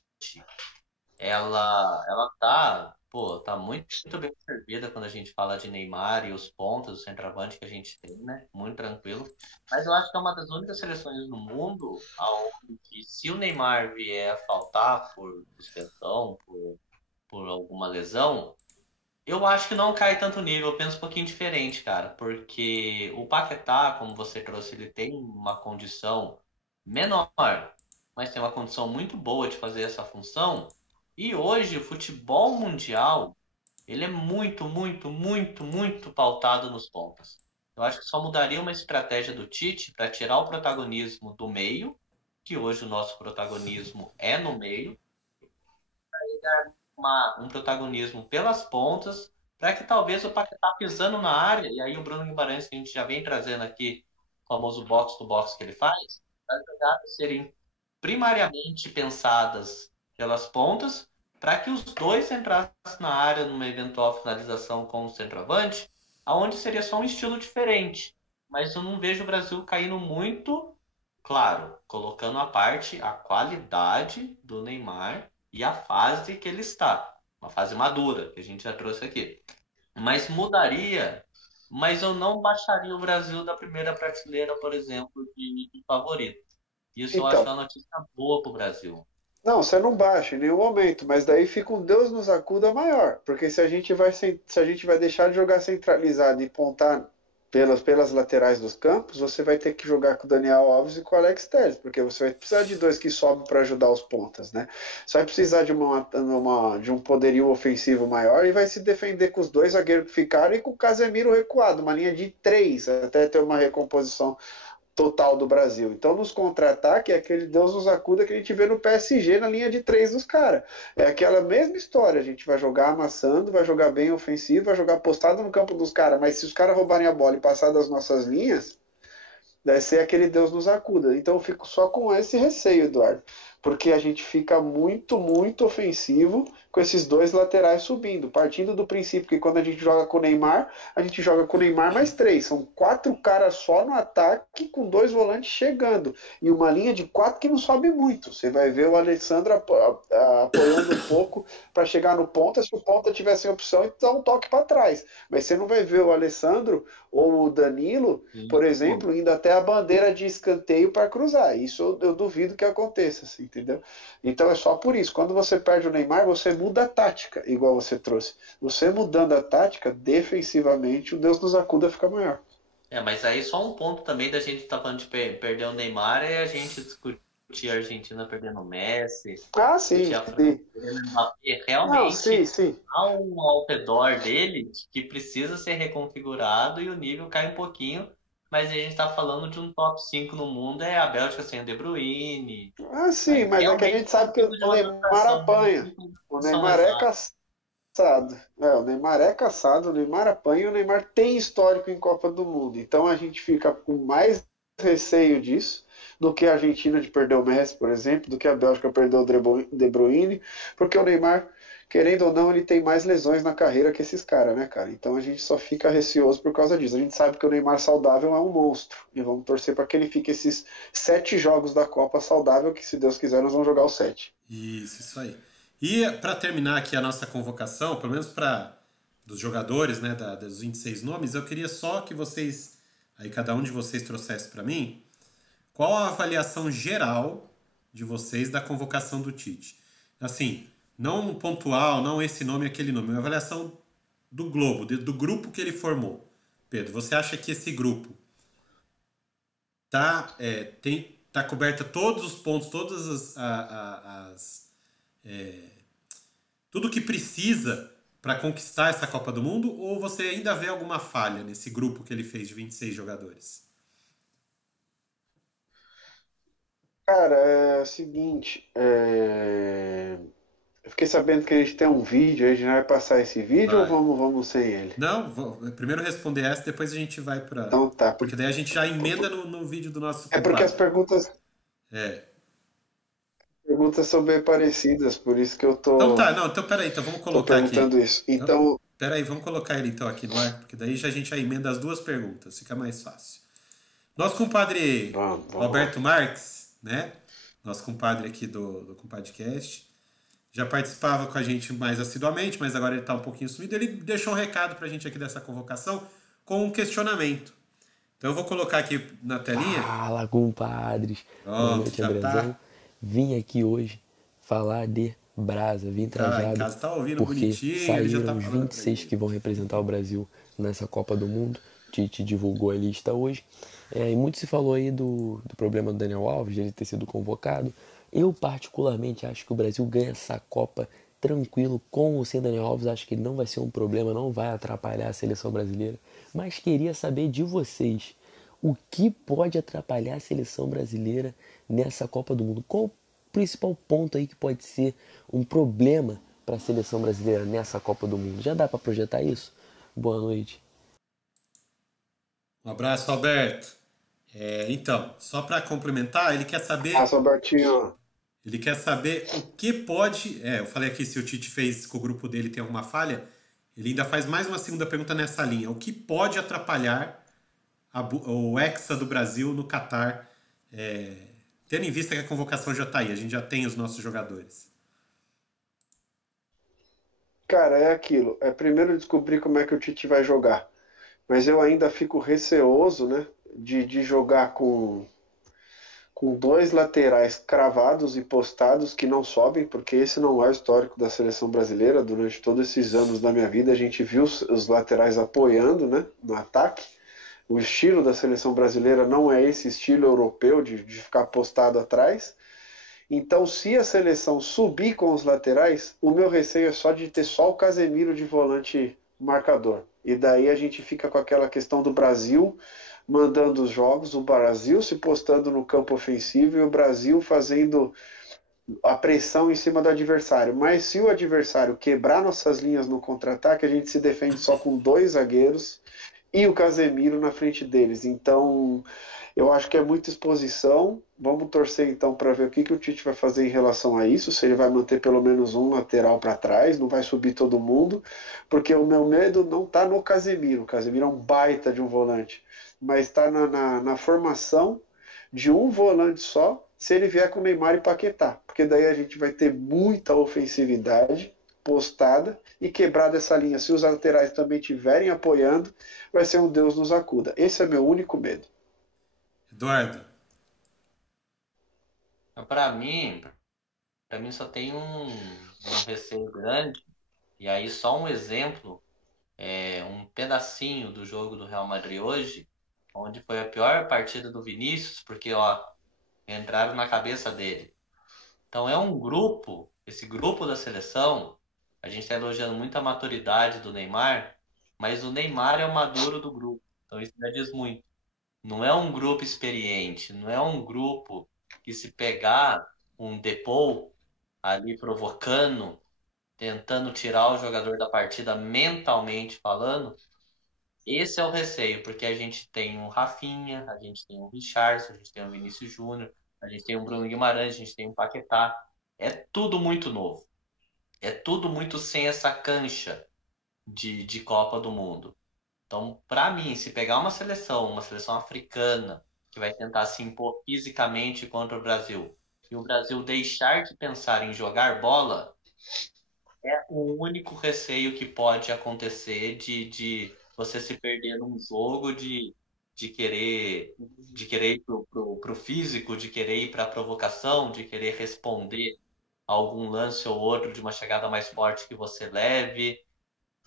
ela tá muito bem servida quando a gente fala de Neymar e os pontos, o centroavante que a gente tem, né? Muito tranquilo. Mas eu acho que é uma das únicas seleções no mundo onde, se o Neymar vier a faltar por suspensão, por alguma lesão, eu acho que não cai tanto nível. Eu penso um pouquinho diferente, cara. Porque o Paquetá, como você trouxe, ele tem uma condição menor, mas tem uma condição muito boa de fazer essa função. E hoje o futebol mundial, ele é muito, muito, muito, muito pautado nos pontas. Eu acho que só mudaria uma estratégia do Tite para tirar o protagonismo do meio, que hoje o nosso protagonismo é no meio, e dar um protagonismo pelas pontas, para que talvez o Paquetá pisando na área, e aí o Bruno Guimarães, que a gente já vem trazendo aqui, o famoso box to box que ele faz, as jogadas serem primariamente pensadas pelas pontas, para que os dois entrassem na área numa eventual finalização com o centroavante, aonde seria só um estilo diferente. Mas eu não vejo o Brasil caindo muito, claro, colocando à parte a qualidade do Neymar e a fase que ele está. Uma fase madura, que a gente já trouxe aqui. Mas mudaria, mas eu não baixaria o Brasil da primeira prateleira, por exemplo, de favorito. Isso eu acho que é uma notícia boa para o Brasil. Não, você não baixa em nenhum momento, mas daí fica um Deus nos acuda maior, porque se a gente vai deixar de jogar centralizado e pontar pelas laterais dos campos, você vai ter que jogar com o Daniel Alves e com o Alex Telles, porque você vai precisar de dois que sobem para ajudar os pontas, né? Você vai precisar de um poderio ofensivo maior e vai se defender com os dois zagueiros que ficaram e com o Casemiro recuado, uma linha de 3, até ter uma recomposição total do Brasil. Então, nos contra-ataques, é aquele Deus nos acuda que a gente vê no PSG na linha de 3 dos caras. É aquela mesma história. A gente vai jogar amassando, vai jogar bem ofensivo, vai jogar postado no campo dos caras. Mas se os caras roubarem a bola e passar das nossas linhas, vai ser aquele Deus nos acuda. Então, eu fico só com esse receio, Eduardo. porque a gente fica muito, muito ofensivo com esses dois laterais subindo, partindo do princípio que quando a gente joga com o Neymar, a gente joga com o Neymar mais três, são 4 caras só no ataque com 2 volantes chegando, e uma linha de 4 que não sobe muito. Você vai ver o Alessandro apoiando um pouco para chegar no ponta, se o ponta tiver sem opção, então um toque para trás, mas você não vai ver o Alessandro ou o Danilo, por exemplo, indo até a bandeira de escanteio para cruzar. Isso eu duvido que aconteça, assim, entendeu? Então é só por isso. Quando você perde o Neymar, você muda a tática, igual você trouxe. Você mudando a tática, defensivamente, o Deus nos acuda fica maior. Mas aí só um ponto também da gente tá falando de perder o Neymar é a gente discutir a Argentina perdendo o Messi, Ah, discutir sim, a França sim. perdendo o Mbappé. Não, Realmente sim. há um ao redor dele que precisa ser reconfigurado e o nível cai um pouquinho, mas a gente tá falando de um top 5 no mundo, é a Bélgica sem o De Bruyne. Ah, sim, Aí mas é que a realmente gente sabe que precisa de o uma Neymar adaptação, apanha. O Neymar é exata. caçado. O Neymar é caçado, o Neymar apanha e o Neymar tem histórico em Copa do Mundo. Então a gente fica com mais receio disso do que a Argentina de perder o Messi, por exemplo, do que a Bélgica perder o De Bruyne, porque o Neymar, querendo ou não, ele tem mais lesões na carreira que esses caras, né, cara? Então a gente só fica receoso por causa disso. A gente sabe que o Neymar saudável é um monstro e vamos torcer para que ele fique esses 7 jogos da Copa saudável, que se Deus quiser nós vamos jogar os 7. Isso aí. E para terminar aqui a nossa convocação, pelo menos para dos jogadores, né, dos 26 nomes, eu queria só que vocês, aí cada um de vocês trouxesse para mim, qual a avaliação geral de vocês da convocação do Tite? Assim, não pontual, não esse nome, aquele nome, uma avaliação do globo, do grupo que ele formou. Pedro, você acha que esse grupo tá coberta todos os pontos, todas tudo que precisa para conquistar essa Copa do Mundo, ou você ainda vê alguma falha nesse grupo que ele fez de 26 jogadores? Cara, é o seguinte, eu fiquei sabendo que a gente tem um vídeo, a gente vai passar esse vídeo ou Vai. vamos sem ele? Não, vou primeiro responder essa, depois a gente vai para. Então tá, Porque daí a gente já emenda no vídeo do nosso é porque as compadre. É. perguntas são bem parecidas, por isso que eu Então tá, não, então peraí, então vamos tô colocar perguntando aqui. isso. Então, Então, peraí, vamos colocar ele então aqui no ar, porque daí a gente já emenda as duas perguntas, fica mais fácil. Nosso compadre vamos lá. Roberto Marques, né? Nosso compadre aqui do Compadcast, já participava com a gente mais assiduamente, mas agora ele está um pouquinho sumido. Ele deixou um recado para a gente aqui dessa convocação com um questionamento. Então eu vou colocar aqui na telinha. Fala, compadres. Boa Pronto, noite, já Andrezão. tá. Vim aqui hoje falar de Brasa. Vim Tá em trajado casa, tá ouvindo porque bonitinho, ele já tá saíram os falando pra 26 gente. que vão representar o Brasil nessa Copa do Mundo. Tite divulgou a lista hoje. E muito se falou aí do problema do Daniel Alves, de ele ter sido convocado. Eu, particularmente, acho que o Brasil ganha essa Copa tranquilo, com ou sem Daniel Alves. Acho que ele não vai ser um problema, não vai atrapalhar a seleção brasileira. Mas queria saber de vocês, o que pode atrapalhar a seleção brasileira nessa Copa do Mundo? Qual o principal ponto aí que pode ser um problema para a seleção brasileira nessa Copa do Mundo? Já dá para projetar isso? Boa noite. Um abraço, Alberto. Então, só para complementar, Robertinho, ele quer saber o que pode. Eu falei aqui se o Tite fez com o grupo dele tem alguma falha. Ele ainda faz mais uma segunda pergunta nessa linha. O que pode atrapalhar o Hexa do Brasil no Catar, tendo em vista que a convocação já está aí, a gente já tem os nossos jogadores. cara, é aquilo. É primeiro descobrir como é que o Tite vai jogar. Mas eu ainda fico receoso, né, de jogar com 2 laterais cravados e postados que não sobem, porque esse não é o histórico da seleção brasileira. Durante todos esses anos da minha vida, a gente viu os laterais apoiando, né, no ataque. O estilo da seleção brasileira não é esse estilo europeu de ficar postado atrás. Então, se a seleção subir com os laterais, o meu receio é só de ter só o Casemiro de volante marcador. E daí a gente fica com aquela questão do Brasil mandando os jogos, o Brasil se postando no campo ofensivo e o Brasil fazendo a pressão em cima do adversário. Mas se o adversário quebrar nossas linhas no contra-ataque, a gente se defende só com 2 zagueiros e o Casemiro na frente deles. Então, eu acho que é muita exposição, Vamos torcer então para ver o que o Tite vai fazer em relação a isso, se ele vai manter pelo menos um lateral para trás, não vai subir todo mundo, porque o meu medo não está no Casemiro. O Casemiro é um baita de um volante, mas está na formação de um volante só, se ele vier com Neymar e Paquetá, porque daí a gente vai ter muita ofensividade postada e quebrada essa linha. Se os laterais também estiverem apoiando, vai ser um Deus nos acuda. Esse é meu único medo. Eduardo, Para mim, só tem um receio grande, e aí só um exemplo, um pedacinho do jogo do Real Madrid hoje, onde foi a pior partida do Vinícius, porque ó, entraram na cabeça dele. Então é um grupo, esse grupo da seleção, a gente está elogiando muito a maturidade do Neymar, mas o Neymar é o maduro do grupo, então isso já diz muito. Não é um grupo experiente, não é um grupo que se pegar um Depou ali provocando, tentando tirar o jogador da partida mentalmente falando, esse é o receio, porque a gente tem um Rafinha, a gente tem um Richarlison, a gente tem um Vinícius Júnior, a gente tem um Bruno Guimarães, a gente tem um Paquetá. É tudo muito novo. É tudo muito sem essa cancha de Copa do Mundo. Então, para mim, se pegar uma seleção africana, que vai tentar se impor fisicamente contra o Brasil, e o Brasil deixar de pensar em jogar bola, é o único receio que pode acontecer de você se perder num jogo, de querer ir pro físico, de querer ir para a provocação, de querer responder a algum lance ou outro de uma chegada mais forte que você leve.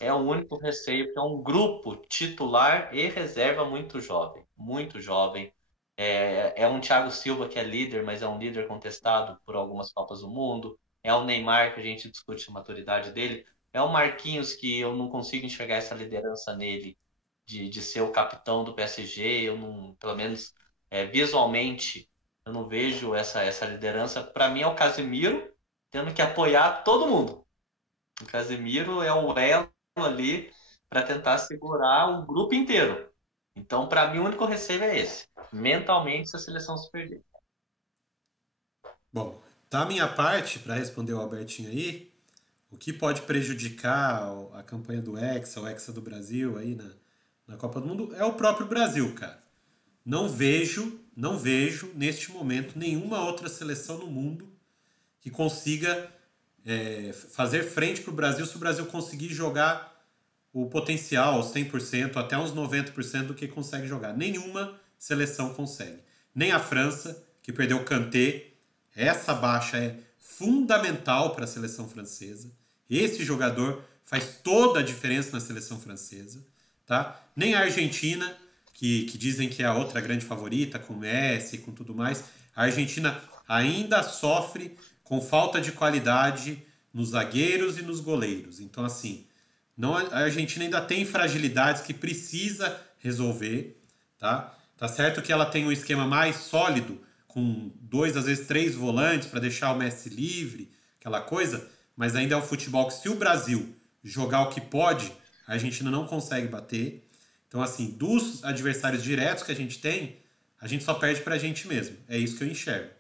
É o único receio, porque é um grupo titular e reserva muito jovem, muito jovem. É um Thiago Silva que é líder, mas é um líder contestado por algumas Copas do Mundo. É o Neymar, que a gente discute a maturidade dele. É o Marquinhos, que eu não consigo enxergar essa liderança nele, de ser o capitão do PSG. Eu não, pelo menos visualmente, eu não vejo essa liderança. Para mim é o Casemiro tendo que apoiar todo mundo. O Casemiro é o elo ali para tentar segurar o grupo inteiro. Então, para mim, o único receio é esse. Mentalmente, se a seleção se perder. bom, da minha parte, para responder o Albertinho aí, o que pode prejudicar a campanha do Hexa, o Hexa do Brasil aí na Copa do Mundo, é o próprio Brasil, cara. Não vejo neste momento nenhuma outra seleção no mundo que consiga fazer frente para o Brasil se o Brasil conseguir jogar o potencial, os 100%, até uns 90% do que consegue jogar. Nenhuma seleção consegue. Nem a França, que perdeu o Kanté. Essa baixa é fundamental para a seleção francesa. Esse jogador faz toda a diferença na seleção francesa. Tá? Nem a Argentina, que dizem que é a outra grande favorita, com Messi, com tudo mais. A Argentina ainda sofre com falta de qualidade nos zagueiros e nos goleiros. Então, assim, a Argentina ainda tem fragilidades que precisa resolver, tá? Tá certo que ela tem um esquema mais sólido, com 2, às vezes 3 volantes para deixar o Messi livre, aquela coisa, mas ainda é um futebol que, se o Brasil jogar o que pode, a Argentina não consegue bater. Então, assim, dos adversários diretos que a gente tem, a gente só perde pra gente mesmo. É isso que eu enxergo.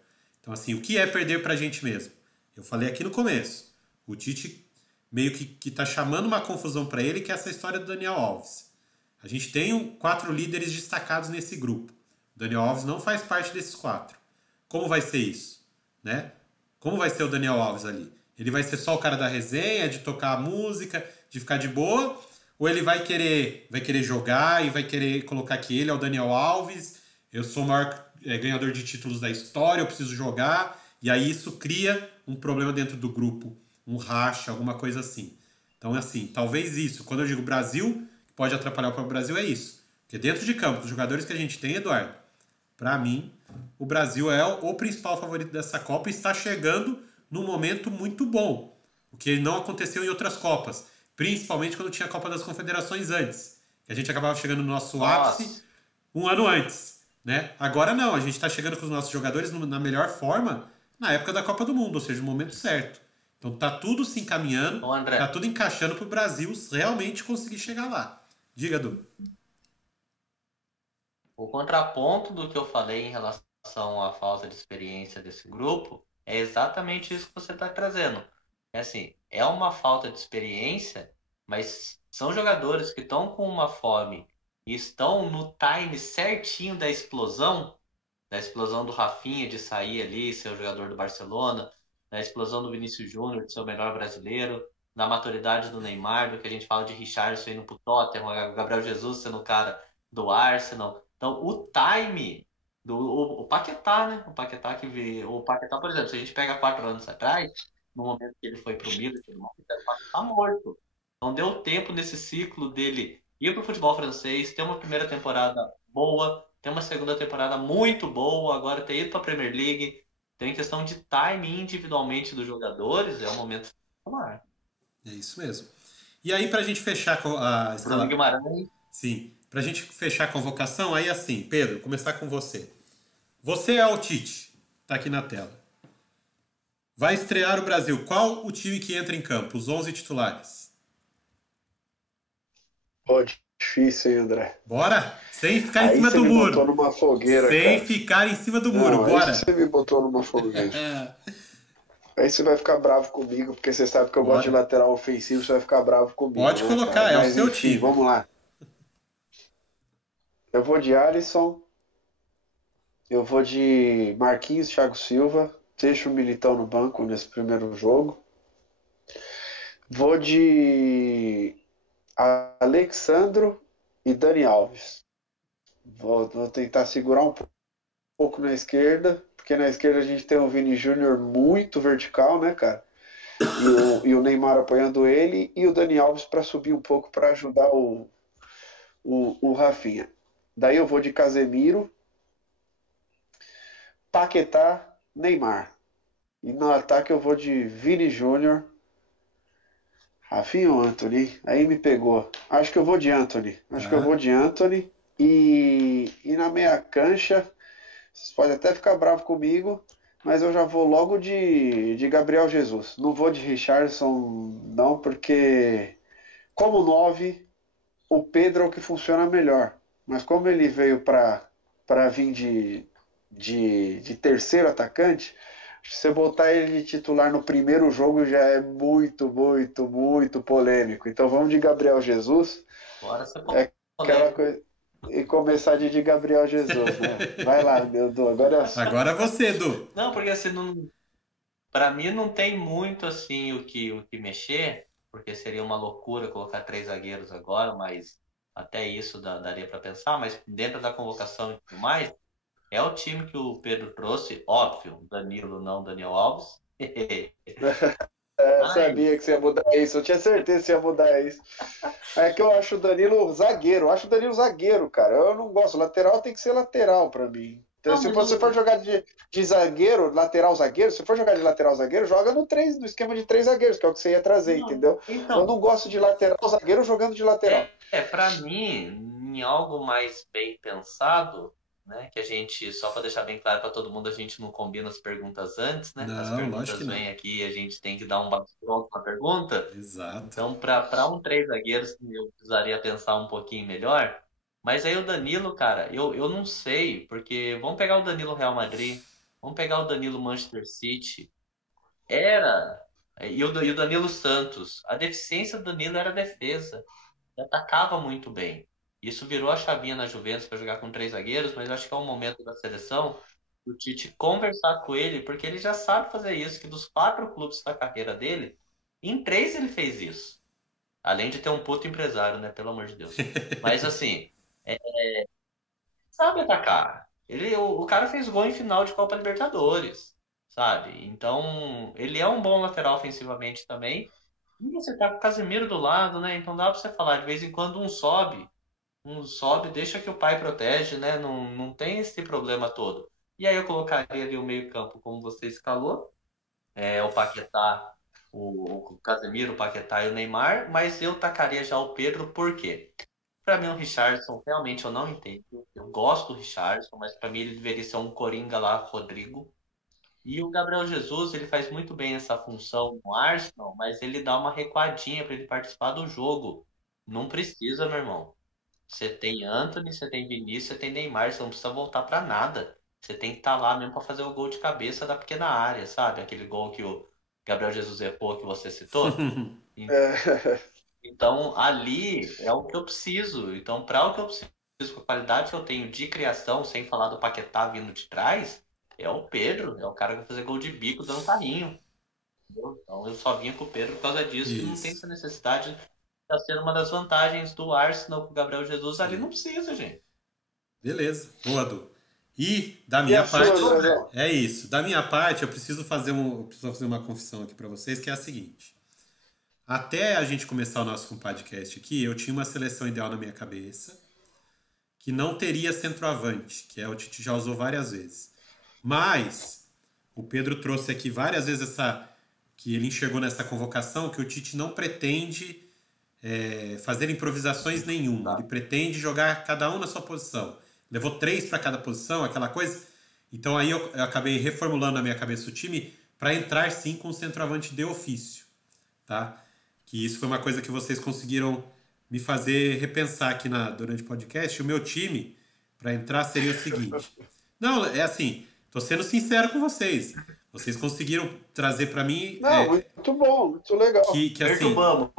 Então, assim, o que é perder pra gente mesmo? Eu falei aqui no começo. O Tite meio que tá chamando uma confusão para ele, que é essa história do Daniel Alves. A gente tem 4 líderes destacados nesse grupo. O Daniel Alves não faz parte desses 4. Como vai ser isso? Né? Como vai ser o Daniel Alves ali? Ele vai ser só o cara da resenha, de tocar a música, de ficar de boa? Ou ele vai querer jogar e vai querer colocar que ele é o Daniel Alves, eu sou o maior ganhador de títulos da história, eu preciso jogar, e aí isso cria um problema dentro do grupo, um racha, alguma coisa assim. Então, assim, talvez isso, quando eu digo Brasil, pode atrapalhar o próprio Brasil, é isso. Porque dentro de campo, os jogadores que a gente tem, Eduardo, para mim, o Brasil é o principal favorito dessa Copa e está chegando num momento muito bom, o que não aconteceu em outras Copas, principalmente quando tinha a Copa das Confederações antes, que a gente acabava chegando no nosso ápice um ano antes, né? Agora não, a gente está chegando com os nossos jogadores na melhor forma na época da Copa do Mundo, ou seja, no momento certo. Então tá tudo se encaminhando, tá tudo encaixando para o Brasil realmente conseguir chegar lá. Diga, Du. O contraponto do que eu falei em relação relação à falta de experiência desse grupo, é exatamente isso que você está trazendo. É assim, é uma falta de experiência, mas são jogadores que estão com uma fome e estão no time certinho da explosão do Rafinha de sair ali, ser o jogador do Barcelona, da explosão do Vinícius Júnior de ser o melhor brasileiro, da maturidade do Neymar, do que a gente fala de Richarlison indo pro Tottenham, o Gabriel Jesus sendo o cara do Arsenal. Então, o time o Paquetá, né? O Paquetá, por exemplo, se a gente pega 4 anos atrás, no momento que ele foi pro Milan, o Paquetá tá morto. Então deu tempo nesse ciclo dele ir pro futebol francês, ter uma primeira temporada boa, ter uma segunda temporada muito boa, agora ter ido pra Premier League. Então, em questão de time individualmente dos jogadores, é o momento de tomar. É isso mesmo. E aí, pra gente fechar com a Bruno Guimarães. Sim. Pra gente fechar a convocação, aí assim, Pedro, começar com você. Você é o Tite, tá aqui na tela. Vai estrear o Brasil. Qual o time que entra em campo? Os 11 titulares. Pô, difícil, hein, André? Bora? Sem ficar Aí em cima você do me muro. botou numa fogueira, Sem cara. ficar em cima do muro, Não, bora. aí você me botou numa fogueira. Aí você vai ficar bravo comigo, porque você sabe que eu gosto de lateral ofensivo, você vai ficar bravo comigo. Pode né, colocar, cara? é Mas, o seu enfim, time. Vamos lá. Eu vou de Alisson. Eu vou de Marquinhos, Thiago Silva. Deixo o Militão no banco nesse primeiro jogo. Vou de Alexandro e Dani Alves. Vou tentar segurar um pouco na esquerda, porque na esquerda a gente tem o Vini Júnior muito vertical, né, cara? E o Neymar apoiando ele, e o Dani Alves para subir um pouco para ajudar o Rafinha. Daí eu vou de Casemiro, Paquetá, Neymar. E no ataque eu vou de Vini Júnior, Rafinha ou Anthony? Aí me pegou. Acho que eu vou de Anthony. E na meia cancha, vocês podem até ficar bravo comigo, mas eu já vou logo de Gabriel Jesus. Não vou de Richarlison, não, porque como 9, o Pedro é o que funciona melhor. Mas como ele veio para vir de terceiro atacante, se você botar ele de titular no primeiro jogo já é muito, muito, muito polêmico. Então vamos de Gabriel Jesus. Agora você É aquela coisa. E começar de Gabriel Jesus, né? Vai lá, meu Edu. Agora você, Edu. Não, porque assim, para mim não tem muito assim o que mexer, porque seria uma loucura colocar 3 zagueiros agora, mas até isso daria para pensar, mas dentro da convocação e tudo mais, é o time que o Pedro trouxe, óbvio, Danilo não Daniel Alves. Eu sabia que você ia mudar isso, eu tinha certeza que você ia mudar isso. É que eu acho o Danilo zagueiro, cara. Eu não gosto. Lateral tem que ser lateral pra mim. Então, se você for jogar de zagueiro, lateral zagueiro, se for jogar de lateral zagueiro, joga no esquema de 3 zagueiros, que é o que você ia trazer, entendeu? Então, eu não gosto de lateral zagueiro jogando de lateral. Pra mim, em algo mais bem pensado, né, que a gente, só para deixar bem claro para todo mundo, a gente não combina as perguntas antes, né? Não, as perguntas vêm aqui e a gente tem que dar um bate-pronto na pergunta. Exato. Então, para um 3 zagueiros, eu precisaria pensar um pouquinho melhor. Mas aí o Danilo, cara, eu não sei, porque vamos pegar o Danilo Real Madrid, vamos pegar o Danilo Manchester City. E o Danilo Santos. A deficiência do Danilo era a defesa. Ele atacava muito bem. Isso virou a chavinha na Juventus para jogar com 3 zagueiros, mas eu acho que é um momento da seleção do Tite conversar com ele, porque ele já sabe fazer isso, que dos 4 clubes da carreira dele, em 3 ele fez isso. Além de ter um puto empresário, né? Pelo amor de Deus. Mas assim, sabe atacar. O cara fez gol em final de Copa Libertadores, sabe? Então, ele é um bom lateral ofensivamente também. E você tá com o Casemiro do lado, né? Então dá pra você falar, de vez em quando um sobe, deixa que o pai protege, né? Não tem esse problema todo. E aí eu colocaria ali o meio-campo, como você escalou, o Paquetá, o Casemiro, o Paquetá e o Neymar, mas eu tacaria já o Pedro, por quê? Pra mim o Richarlison, realmente eu não entendo. Eu gosto do Richarlison, mas pra mim ele deveria ser um Coringa lá, Rodrigo. E o Gabriel Jesus, ele faz muito bem essa função no Arsenal, mas ele dá uma recuadinha para ele participar do jogo. Não precisa, meu irmão. Você tem Anthony, você tem Vinícius, você tem Neymar, você não precisa voltar para nada. você tem que estar lá mesmo para fazer o gol de cabeça da pequena área, sabe? Aquele gol que o Gabriel Jesus errou, que você citou. É, Então, ali é o que eu preciso. Então, para o que eu preciso, com a qualidade que eu tenho de criação, sem falar do Paquetá vindo de trás, é o Pedro, é o cara que vai fazer gol de bico dando carrinho. Entendeu? Então, eu só vinha com o Pedro por causa disso, que não tem Isso. essa necessidade. Tá sendo uma das vantagens do Arsenal com o Gabriel Jesus. Ali Sim. não precisa, gente. Beleza. Boa, Du. E da e minha a sua, parte, Andrezão? é isso. Da minha parte, eu preciso fazer uma confissão aqui para vocês, que é a seguinte. Até a gente começar o nosso podcast aqui, eu tinha uma seleção ideal na minha cabeça, que não teria centroavante, que o Tite já usou várias vezes. Mas o Pedro trouxe aqui várias vezes que ele enxergou nessa convocação que o Tite não pretende fazer improvisações nenhuma. Ele pretende jogar cada um na sua posição. Levou 3 para cada posição, aquela coisa. Então aí eu acabei reformulando na minha cabeça o time para entrar sim com o centroavante de ofício, tá? Que isso foi uma coisa que vocês conseguiram me fazer repensar aqui durante o podcast. O meu time para entrar seria o seguinte. Não, é assim, tô sendo sincero com vocês. Vocês conseguiram trazer para mim Não, muito bom, muito legal. que assim,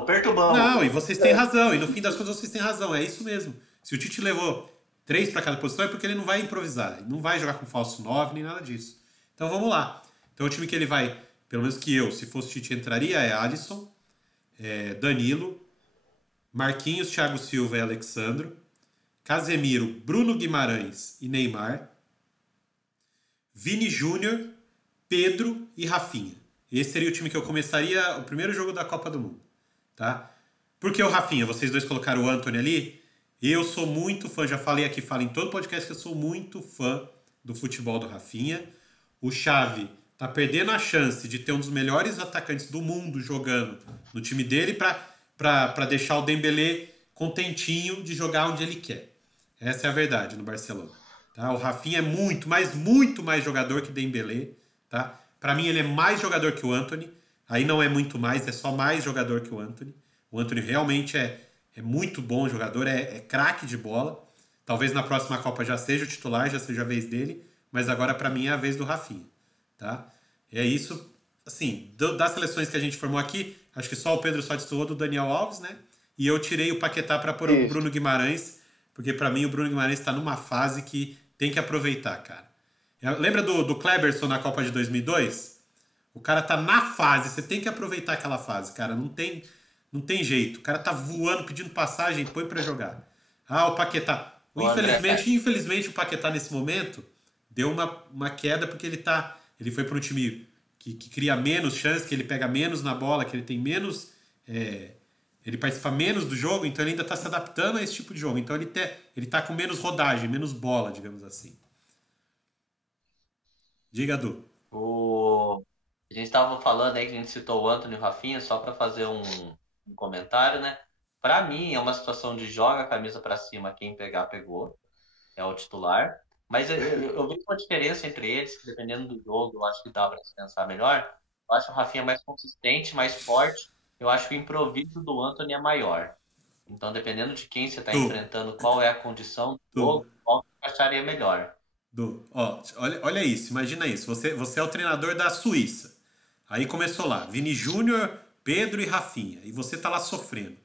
Perturbamos. não, e vocês têm razão, e no fim das contas vocês têm razão, é isso mesmo. Se o Tite levou 3 para cada posição é porque ele não vai improvisar, ele não vai jogar com falso 9 nem nada disso. Então vamos lá. Então o time que ele vai, pelo menos que eu, se fosse o Tite, entraria é Alisson, Danilo, Marquinhos, Thiago Silva e Alexandro, Casemiro, Bruno Guimarães e Neymar, Vini Júnior, Pedro e Rafinha. Esse seria o time que eu começaria o primeiro jogo da Copa do Mundo, tá? Porque o Rafinha, vocês dois colocaram o Antony ali, eu sou muito fã, já falei aqui, falo em todo podcast que eu sou muito fã do futebol do Rafinha. O Xavi tá perdendo a chance de ter um dos melhores atacantes do mundo jogando no time dele para deixar o Dembélé contentinho de jogar onde ele quer. Essa é a verdade no Barcelona. Tá? O Rafinha é muito mais jogador que Dembélé. Tá? Para mim ele é mais jogador que o Antony. Aí não é muito mais, é só mais jogador que o Antony. O Antony realmente é muito bom jogador, é craque de bola. Talvez na próxima Copa já seja o titular, já seja a vez dele, mas agora para mim é a vez do Rafinha, tá? É isso, assim, das seleções que a gente formou aqui, acho que só o Pedro só destoou do Daniel Alves, né? E eu tirei o Paquetá para pôr o Bruno Guimarães, porque para mim o Bruno Guimarães está numa fase que tem que aproveitar, cara. Lembra do Kleberson na Copa de 2002? O cara tá na fase, você tem que aproveitar aquela fase, cara, não tem jeito. O cara tá voando, pedindo passagem, põe pra jogar. Ah, o Paquetá. Infelizmente, o Paquetá nesse momento deu uma queda porque ele foi para um time que cria menos chance, que ele pega menos na bola, que ele tem menos... ele participa menos do jogo, então ele ainda tá se adaptando a esse tipo de jogo. Então ele tá com menos rodagem, menos bola, digamos assim. Diga, Du. A gente estava falando aí que a gente citou o Antony e o Rafinha, só para fazer um comentário, né? Para mim é uma situação de joga a camisa para cima, quem pegar pegou, é o titular. Mas eu vejo uma diferença entre eles, que dependendo do jogo, eu acho que dá para se pensar melhor. Eu acho o Rafinha mais consistente, mais forte. Eu acho que o improviso do Antony é maior. Então, dependendo de quem você está enfrentando, qual é a condição do jogo, qual que eu acharia melhor. Olha isso, imagina isso. Você é o treinador da Suíça. Aí começou lá, Vini Júnior, Pedro e Rafinha. E você tá lá sofrendo.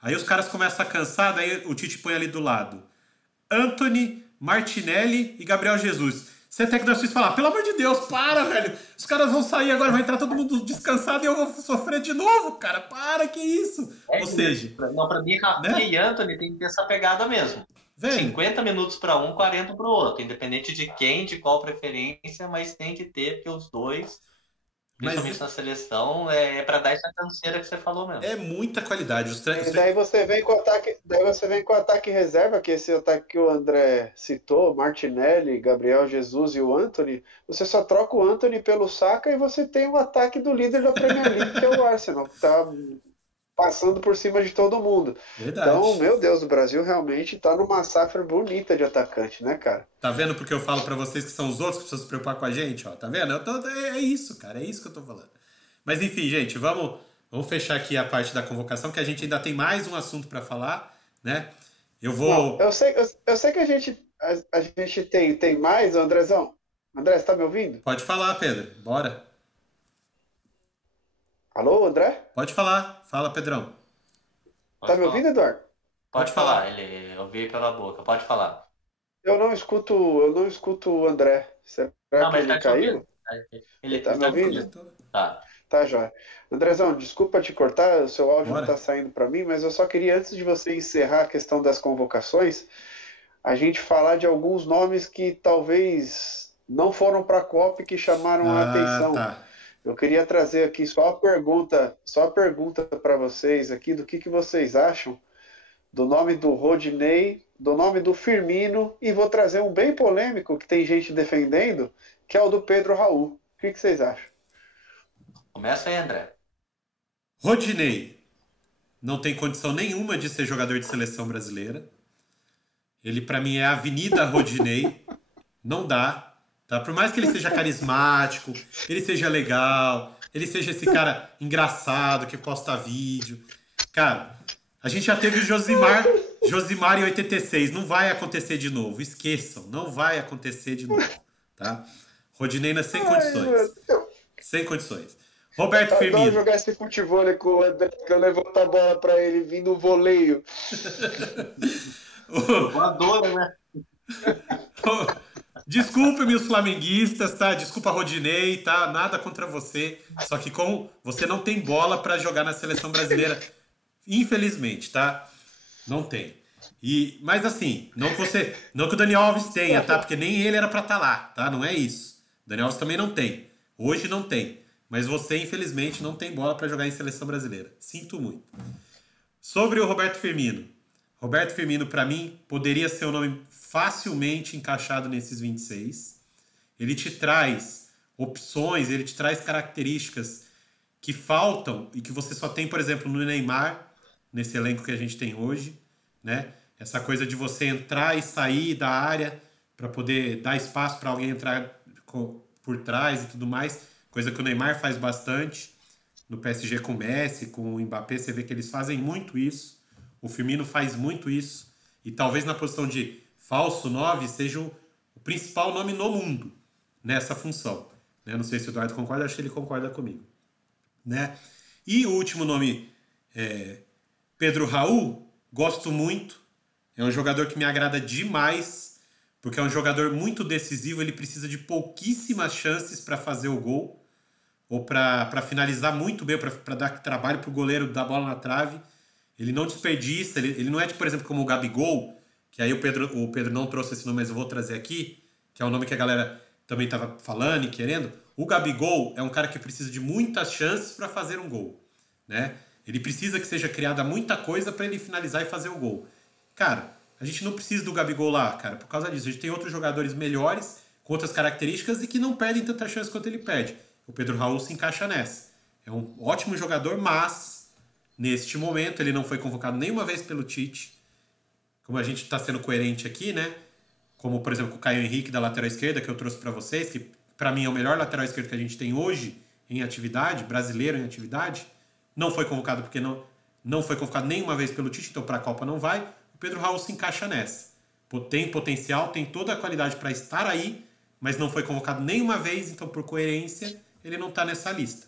Aí os caras começam a cansar, daí o Tite põe ali do lado Antony, Martinelli e Gabriel Jesus. Você tem que dar Suíça falar, pelo amor de Deus, para, velho. Os caras vão sair agora, vai entrar todo mundo descansado e eu vou sofrer de novo, cara. Para, que isso? Ou seja... Não, pra mim, Rafinha, né? E Antony tem que ter essa pegada mesmo. Velho. 50 minutos para um, 40 para o outro. Independente de quem, de qual preferência, mas tem que ter, porque os dois... Principalmente na seleção, é para dar essa canseira que você falou mesmo. É muita qualidade. E daí você vem com o ataque reserva, que esse ataque que o André citou, Martinelli, Gabriel Jesus e o Antony, você só troca o Antony pelo Saka e você tem o ataque do líder da Premier League, que é o Arsenal, que tá passando por cima de todo mundo. Verdade. Então, meu Deus, o Brasil realmente tá numa safra bonita de atacante, né, cara? Tá vendo porque eu falo pra vocês que são os outros que precisam se preocupar com a gente, ó? Tá vendo? É isso, cara. É isso que eu tô falando. Mas enfim, gente, vamos fechar aqui a parte da convocação, que a gente ainda tem mais um assunto pra falar, né? Eu vou... Não, eu sei que a gente tem mais, Andrezão. André, você tá me ouvindo? Pode falar, Pedro. Bora. Alô, André? Pode falar. Fala, Pedrão. Tá Pode me falar. ouvindo, Eduardo? Pode Pode falar, falar. eu vi pela boca. Pode falar. Eu não escuto o André. Será Não, que mas ele ele tá te ouvindo. caiu? Ele, Ele tá ele me tá te ouvindo? ouvindo. Conectou. Tá. Tá, joia. Andrezão, desculpa te cortar, o seu áudio não Bora. tá saindo para mim, mas eu só queria, antes de você encerrar a questão das convocações, a gente falar de alguns nomes que talvez não foram para a Copa e que chamaram a Ah, atenção. tá. Eu queria trazer aqui só a pergunta para vocês aqui do que vocês acham do nome do Rodinei, do nome do Firmino e vou trazer um bem polêmico que tem gente defendendo, que é o do Pedro Raul. O que vocês acham? Começa aí, André. Rodinei não tem condição nenhuma de ser jogador de seleção brasileira. Ele, pra mim, é a Avenida Rodinei. Não dá. Tá? Por mais que ele seja carismático, ele seja legal, ele seja esse cara engraçado que posta vídeo. Cara, a gente já teve o Josimar em 86. Não vai acontecer de novo. Esqueçam. Não vai acontecer de novo. Tá? Rodinei sem Ai, condições. mano, Sem condições. Roberto eu adoro Firmino. jogar esse futebol com o André, que eu levanto a bola pra ele vindo no voleio. Voadora, né? Desculpe-me os flamenguistas, tá? Desculpa, Rodinei, tá? Nada contra você. Só que você não tem bola pra jogar na seleção brasileira. Infelizmente, tá? Não tem. Mas assim, não que o Daniel Alves tenha, tá? Porque nem ele era pra estar lá, tá? Não é isso. O Daniel Alves também não tem. Hoje não tem. Mas você, infelizmente, não tem bola pra jogar em seleção brasileira. Sinto muito. Sobre o Roberto Firmino. Roberto Firmino, para mim, poderia ser um nome facilmente encaixado nesses 26. Ele te traz opções, ele te traz características que faltam e que você só tem, por exemplo, no Neymar, nesse elenco que a gente tem hoje, né? Essa coisa de você entrar e sair da área para poder dar espaço para alguém entrar por trás e tudo mais, coisa que o Neymar faz bastante. No PSG com o Messi, com o Mbappé, você vê que eles fazem muito isso. O Firmino faz muito isso. E talvez na posição de falso 9 seja o principal nome no mundo nessa função. Né? Não sei se o Eduardo concorda, acho que ele concorda comigo. Né? E o último nome, Pedro Raul, gosto muito. É um jogador que me agrada demais, porque é um jogador muito decisivo, ele precisa de pouquíssimas chances para fazer o gol, ou para finalizar muito bem, para dar trabalho para o goleiro dar bola na trave. Ele não desperdiça, ele não é, por exemplo, como o Gabigol, que aí o Pedro não trouxe esse nome, mas eu vou trazer aqui, que é um nome que a galera também estava falando e querendo. O Gabigol é um cara que precisa de muitas chances para fazer um gol, né? Ele precisa que seja criada muita coisa para ele finalizar e fazer o gol. Cara, a gente não precisa do Gabigol lá, cara, por causa disso. A gente tem outros jogadores melhores, com outras características e que não perdem tanta chance quanto ele perde. O Pedro Raul se encaixa nessa. É um ótimo jogador, mas neste momento ele não foi convocado nenhuma vez pelo Tite. Como a gente está sendo coerente aqui, né? Como, por exemplo, o Caio Henrique da lateral esquerda, que eu trouxe para vocês, que para mim é o melhor lateral esquerdo que a gente tem hoje em atividade, brasileiro em atividade. Não foi convocado porque não foi convocado nenhuma vez pelo Tite, então para a Copa não vai. O Pedro Raul se encaixa nessa. Tem potencial, tem toda a qualidade para estar aí, mas não foi convocado nenhuma vez, então por coerência ele não está nessa lista.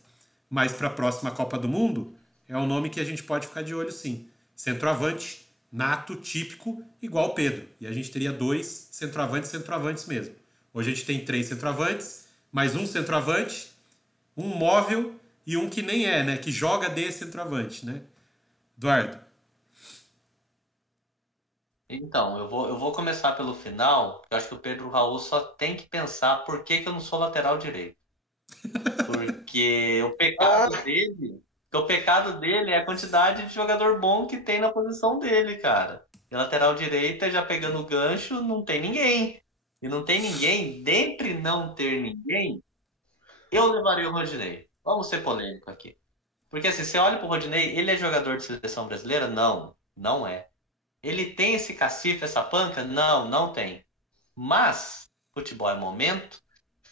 Mas para a próxima Copa do Mundo, é um nome que a gente pode ficar de olho sim. Centroavante, nato, típico, igual o Pedro. E a gente teria 2 centroavantes mesmo. Hoje a gente tem 3 centroavantes, mais um centroavante, um móvel e um que nem é, né? Que joga de centroavante, né? Eduardo. Então, eu vou começar pelo final. Eu acho que o Pedro Raul só tem que pensar por que eu não sou lateral direito. Porque o pecado dele é a quantidade de jogador bom que tem na posição dele, cara. E lateral direita, já pegando o gancho, não tem ninguém. E não tem ninguém, dentre não ter ninguém, eu levaria o Rodinei. Vamos ser polêmico aqui. Porque assim, você olha pro Rodinei, ele é jogador de seleção brasileira? Não, não é. Ele tem esse cacife, essa panca? Não, não tem. Mas, futebol é momento.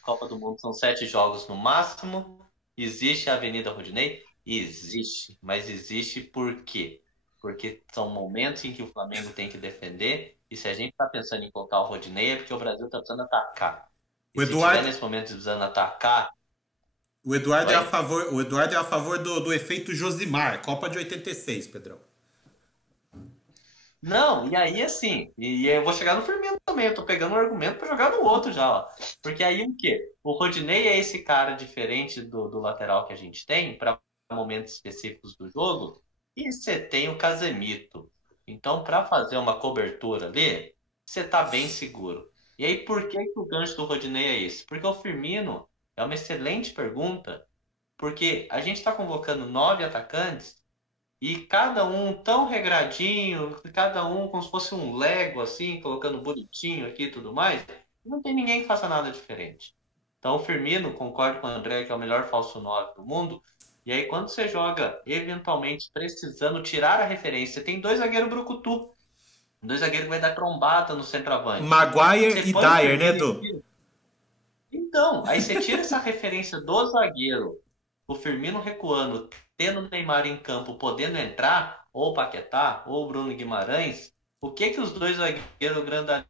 Copa do Mundo são 7 jogos no máximo. Existe a Avenida Rodinei? Existe. Mas existe por quê? Porque são momentos em que o Flamengo tem que defender. E se a gente está pensando em colocar o Rodinei é porque o Brasil está precisando atacar. E se tiver nesse momento precisando atacar... O Eduardo é a favor do efeito Josimar, Copa de 86, Pedrão. Não, e aí assim, e eu vou chegar no Firmino também, eu tô pegando um argumento pra jogar no outro já, ó. Porque aí o quê? O Rodinei é esse cara diferente do lateral que a gente tem para momentos específicos do jogo, e você tem o Casemiro. Então, para fazer uma cobertura ali, você tá bem seguro. E aí, por que o gancho do Rodinei é esse? Porque o Firmino é uma excelente pergunta, porque a gente está convocando 9 atacantes e cada um tão regradinho, cada um como se fosse um Lego, assim, colocando bonitinho aqui e tudo mais, não tem ninguém que faça nada diferente. Então, o Firmino, concordo com o André, que é o melhor falso 9 do mundo. E aí, quando você joga, eventualmente, precisando tirar a referência, tem 2 zagueiros brucutu. 2 zagueiros que vai dar trombada no centroavante. Maguire e Dyer, né, Edu? Então, aí você tira essa referência do zagueiro, o Firmino recuando, tendo o Neymar em campo, podendo entrar, ou o Paquetá, ou o Bruno Guimarães, o que os 2 zagueiros grandalhão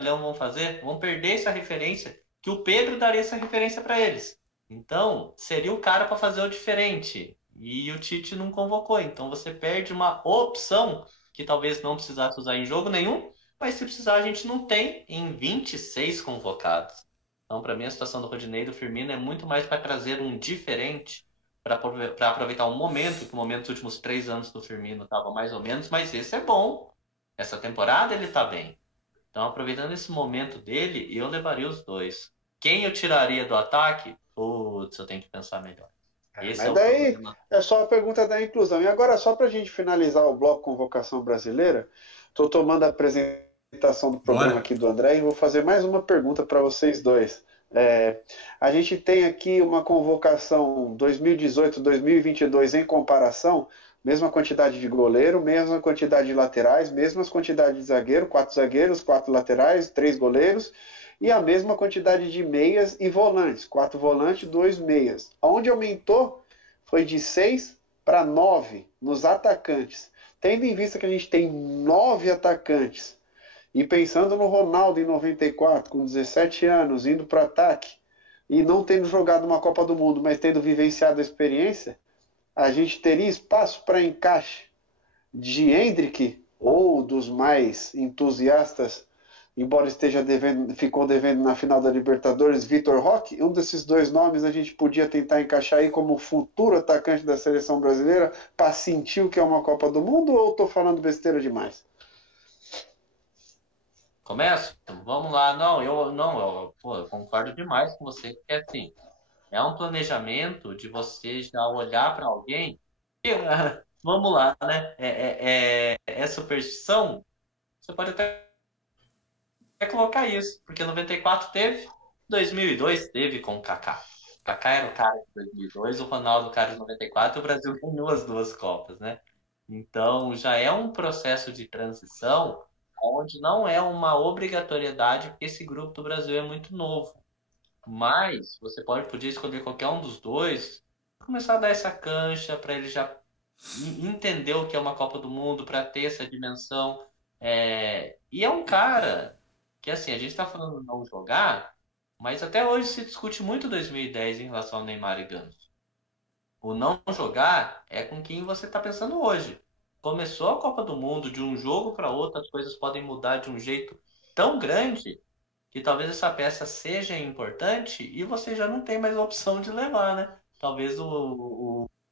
vão fazer? Vão perder essa referência, que o Pedro daria essa referência para eles. Então, seria o cara para fazer o diferente. E o Tite não convocou. Então, você perde uma opção que talvez não precisasse usar em jogo nenhum, mas se precisar, a gente não tem em 26 convocados. Então, para mim, a situação do Rodinei e do Firmino é muito mais para trazer um diferente, para aproveitar um momento, que o momento dos últimos 3 anos do Firmino estava mais ou menos, mas esse é bom. Essa temporada ele está bem. Então, aproveitando esse momento dele, eu levaria os 2. Quem eu tiraria do ataque? Putz, eu tenho que pensar melhor. Mas daí é só a pergunta da inclusão. E agora, só para a gente finalizar o bloco Convocação Brasileira, estou tomando a apresentação do programa aqui do André e vou fazer mais uma pergunta para vocês dois. A gente tem aqui uma convocação 2018-2022 em comparação, mesma quantidade de goleiro, mesma quantidade de laterais, mesmas quantidade de zagueiro, 4 zagueiros, 4 laterais, 3 goleiros, e a mesma quantidade de meias e volantes, 4 volantes, 2 meias. Onde aumentou foi de 6 para 9 nos atacantes. Tendo em vista que a gente tem 9 atacantes, e pensando no Ronaldo em 94, com 17 anos, indo para ataque, e não tendo jogado uma Copa do Mundo, mas tendo vivenciado a experiência, a gente teria espaço para encaixe de Endrick, ou dos mais entusiastas, embora ficou devendo na final da Libertadores, Vitor Roque. Um desses 2 nomes a gente podia tentar encaixar aí como futuro atacante da seleção brasileira para sentir o que é uma Copa do Mundo, ou estou falando besteira demais? Começo? Vamos lá. Eu concordo demais com você, porque assim, é um planejamento de você já olhar para alguém. Vamos lá, né? É superstição? Você pode até colocar isso, porque 94 teve, 2002 teve com o Kaká. O Kaká era o cara de 2002, o Ronaldo o cara de 94 e o Brasil ganhou as 2 Copas, né? Então já é um processo de transição onde não é uma obrigatoriedade, porque esse grupo do Brasil é muito novo. Mas você podia escolher qualquer um dos 2, começar a dar essa cancha para ele já entender o que é uma Copa do Mundo, para ter essa dimensão. E é um cara que, assim, a gente está falando de não jogar, mas até hoje se discute muito 2010 em relação ao Neymar e Ganso. O não jogar é com quem você está pensando hoje. Começou a Copa do Mundo, de um jogo para outro, as coisas podem mudar de um jeito tão grande que talvez essa peça seja importante e você já não tem mais a opção de levar, né? Talvez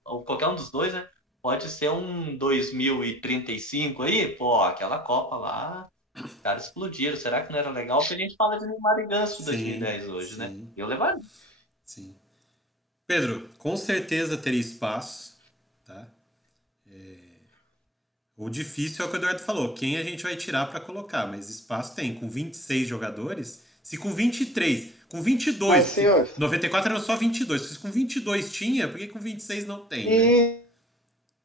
qualquer um dos 2, né? Pode ser um 2035 aí, pô, aquela Copa lá, os caras explodiram. Será que não era legal? Porque a gente fala de Neymar e Ganso de 2010 hoje, né? Eu levaria. Sim. Pedro, com certeza teria espaço, tá? O difícil é o que o Eduardo falou, quem a gente vai tirar para colocar, mas espaço tem, com 26 jogadores, se com 23, com 22, 94 eram só 22, se com 22 tinha, por que com 26 não tem? Né?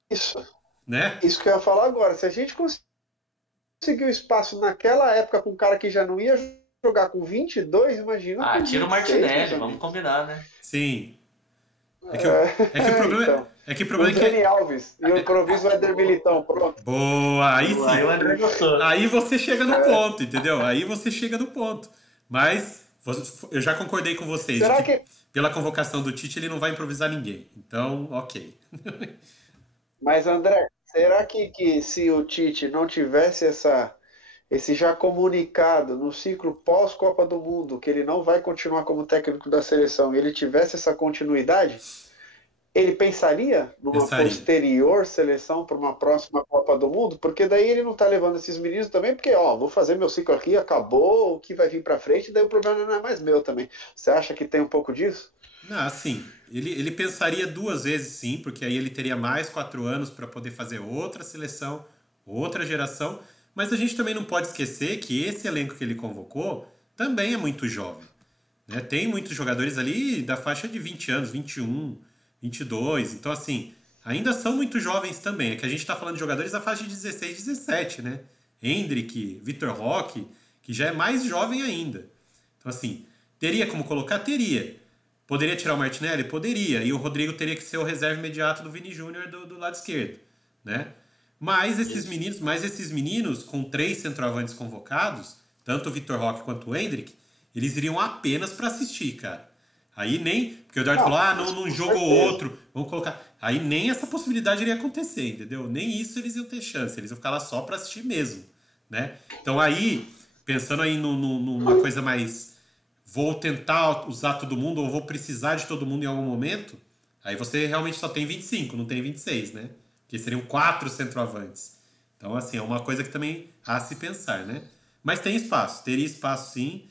Isso. Né? Isso que eu ia falar agora, se a gente conseguiu espaço naquela época com um cara que já não ia jogar com 22, imagina. Tira o Martinelli, vamos combinar, né? Sim. É que o problema então, é que o problema o Dani Alves e o improviso vai Éder Militão, pronto. Boa, aí sim. Aí você chega no ponto, entendeu? Aí você chega no ponto. Mas Eu já concordei com vocês de Será que que. pela convocação do Tite ele não vai improvisar ninguém. Então, ok. Mas, André, será que se o Tite não tivesse esse já comunicado no ciclo pós-Copa do Mundo, que ele não vai continuar como técnico da seleção, e ele tivesse essa continuidade, ele pensaria numa Pensaria. posterior seleção para uma próxima Copa do Mundo? Porque daí ele não está levando esses meninos também, porque, ó, vou fazer meu ciclo aqui, acabou, o que vai vir para frente, daí o problema não é mais meu também. Você acha que tem um pouco disso? Não, assim, ele pensaria duas vezes sim, porque aí ele teria mais 4 anos para poder fazer outra seleção, outra geração. Mas a gente também não pode esquecer que esse elenco que ele convocou também é muito jovem, né? Tem muitos jogadores ali da faixa de 20 anos, 21, 22. Então, assim, ainda são muito jovens também. É que a gente está falando de jogadores da faixa de 16, 17, né? Hendrick, Vitor Roque, que já é mais jovem ainda. Então, assim, teria como colocar? Teria. Poderia tirar o Martinelli? Poderia. E o Rodrigo teria que ser o reserva imediato do Vini Júnior do lado esquerdo, né? Mas esses meninos, com 3 centroavantes convocados, tanto o Vitor Roque quanto o Hendrick, eles iriam apenas para assistir, cara. Aí nem. Porque o Eduardo falou, num jogo ou outro, vamos colocar. Aí nem essa possibilidade iria acontecer, entendeu? Nem isso eles iam ter chance, eles iam ficar lá só para assistir mesmo, né? Então aí, pensando aí numa coisa mais. Vou tentar usar todo mundo, ou vou precisar de todo mundo em algum momento, aí você realmente só tem 25, não tem 26, né? Porque seriam 4 centroavantes. Então, assim, é uma coisa que também há a se pensar, né? Mas tem espaço, teria espaço sim.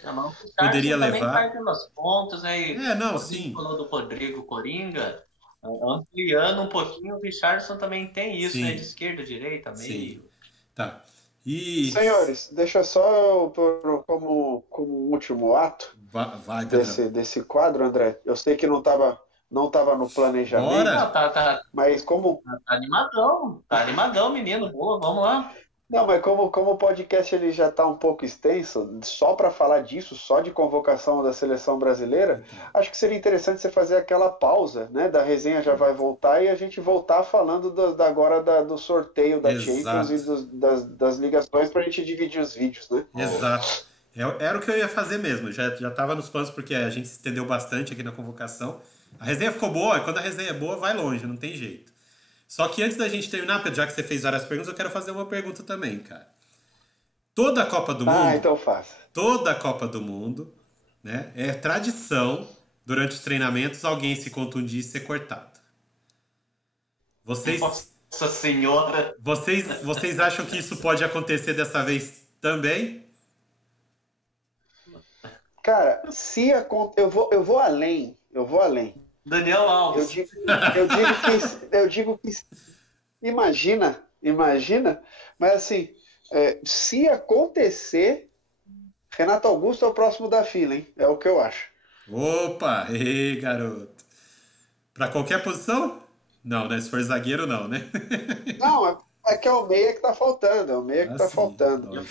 Poderia levar. Também parte nas pontas, né? Não, sim. Falou do Rodrigo Coringa, ampliando um pouquinho, o Richarlison também tem isso, Sim. né? De esquerda, direita, meio. Sim. Tá. E. Senhores, deixa só como último ato Vai, Pedrão. desse quadro, André. Eu sei que não estava no planejamento, Bora. Tá mas como. animadão, menino. Boa, vamos lá. Não, mas como o podcast ele já está um pouco extenso, só para falar disso, só de convocação da seleção brasileira, acho que seria interessante você fazer aquela pausa, né? Da resenha já vai voltar e a gente voltar falando agora do sorteio da Exato. Champions e das ligações para a gente dividir os vídeos, né? Exato. Era o que eu ia fazer mesmo. Já estava nos planos porque a gente se estendeu bastante aqui na convocação. A resenha ficou boa, e quando a resenha é boa, vai longe, não tem jeito. Só que antes da gente terminar, Pedro, já que você fez várias perguntas, eu quero fazer uma pergunta também, cara. Toda a Copa do Mundo. Então faça. Toda a Copa do Mundo, né? É tradição, durante os treinamentos, alguém se contundir e ser cortado. Nossa Senhora! Vocês acham que isso pode acontecer dessa vez também? Cara, eu vou além. Daniel Alves. Eu digo que imagina, mas assim, se acontecer, Renato Augusto é o próximo da fila, hein? É o que eu acho. Opa, ei, garoto. Pra qualquer posição? Não, né? Se for zagueiro, não, né? Não, é que é o meia que tá faltando, faltando.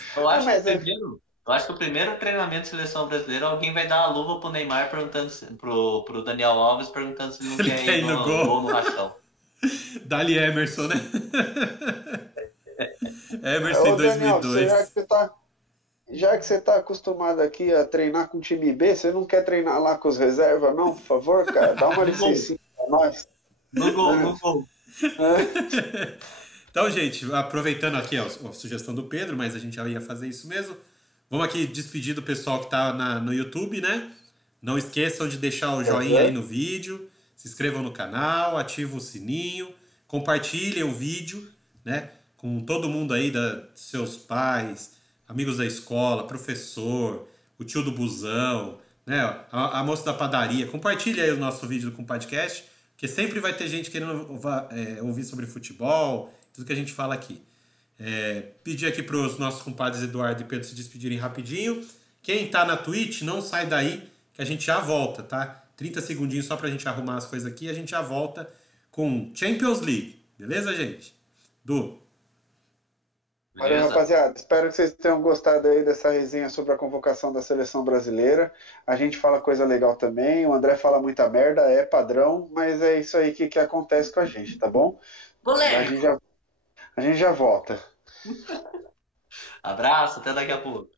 Eu acho que o primeiro treinamento de seleção brasileira, alguém vai dar a luva pro Neymar perguntando pro Daniel Alves perguntando se ele não quer ir no gol no rachão. Dali Emerson, né? Emerson em 2002. Daniel, já que você tá acostumado aqui a treinar com o time B, você não quer treinar lá com os reservas, não? Por favor, cara, dá uma licencinha pra nós. No gol. Então, gente, aproveitando aqui a sugestão do Pedro, mas a gente já ia fazer isso mesmo. Vamos aqui despedir do pessoal que tá no YouTube, né? Não esqueçam de deixar o joinha aí no vídeo, se inscrevam no canal, ativem o sininho, compartilhem o vídeo, né? Com todo mundo aí, seus pais, amigos da escola, professor, o tio do busão, né? A moça da padaria. Compartilhe aí o nosso vídeo com o podcast, porque sempre vai ter gente querendo ouvir sobre futebol, tudo que a gente fala aqui. Pedir aqui para os nossos compadres Eduardo e Pedro se despedirem rapidinho. Quem tá na Twitch, não sai daí, que a gente já volta, tá? 30 segundinhos só pra gente arrumar as coisas aqui e a gente já volta com Champions League. Beleza, gente? Valeu, rapaziada. Espero que vocês tenham gostado aí dessa resenha sobre a convocação da seleção brasileira. A gente fala coisa legal também. O André fala muita merda, é padrão, mas é isso aí que acontece com a gente, tá bom? A gente já volta. Abraço, até daqui a pouco.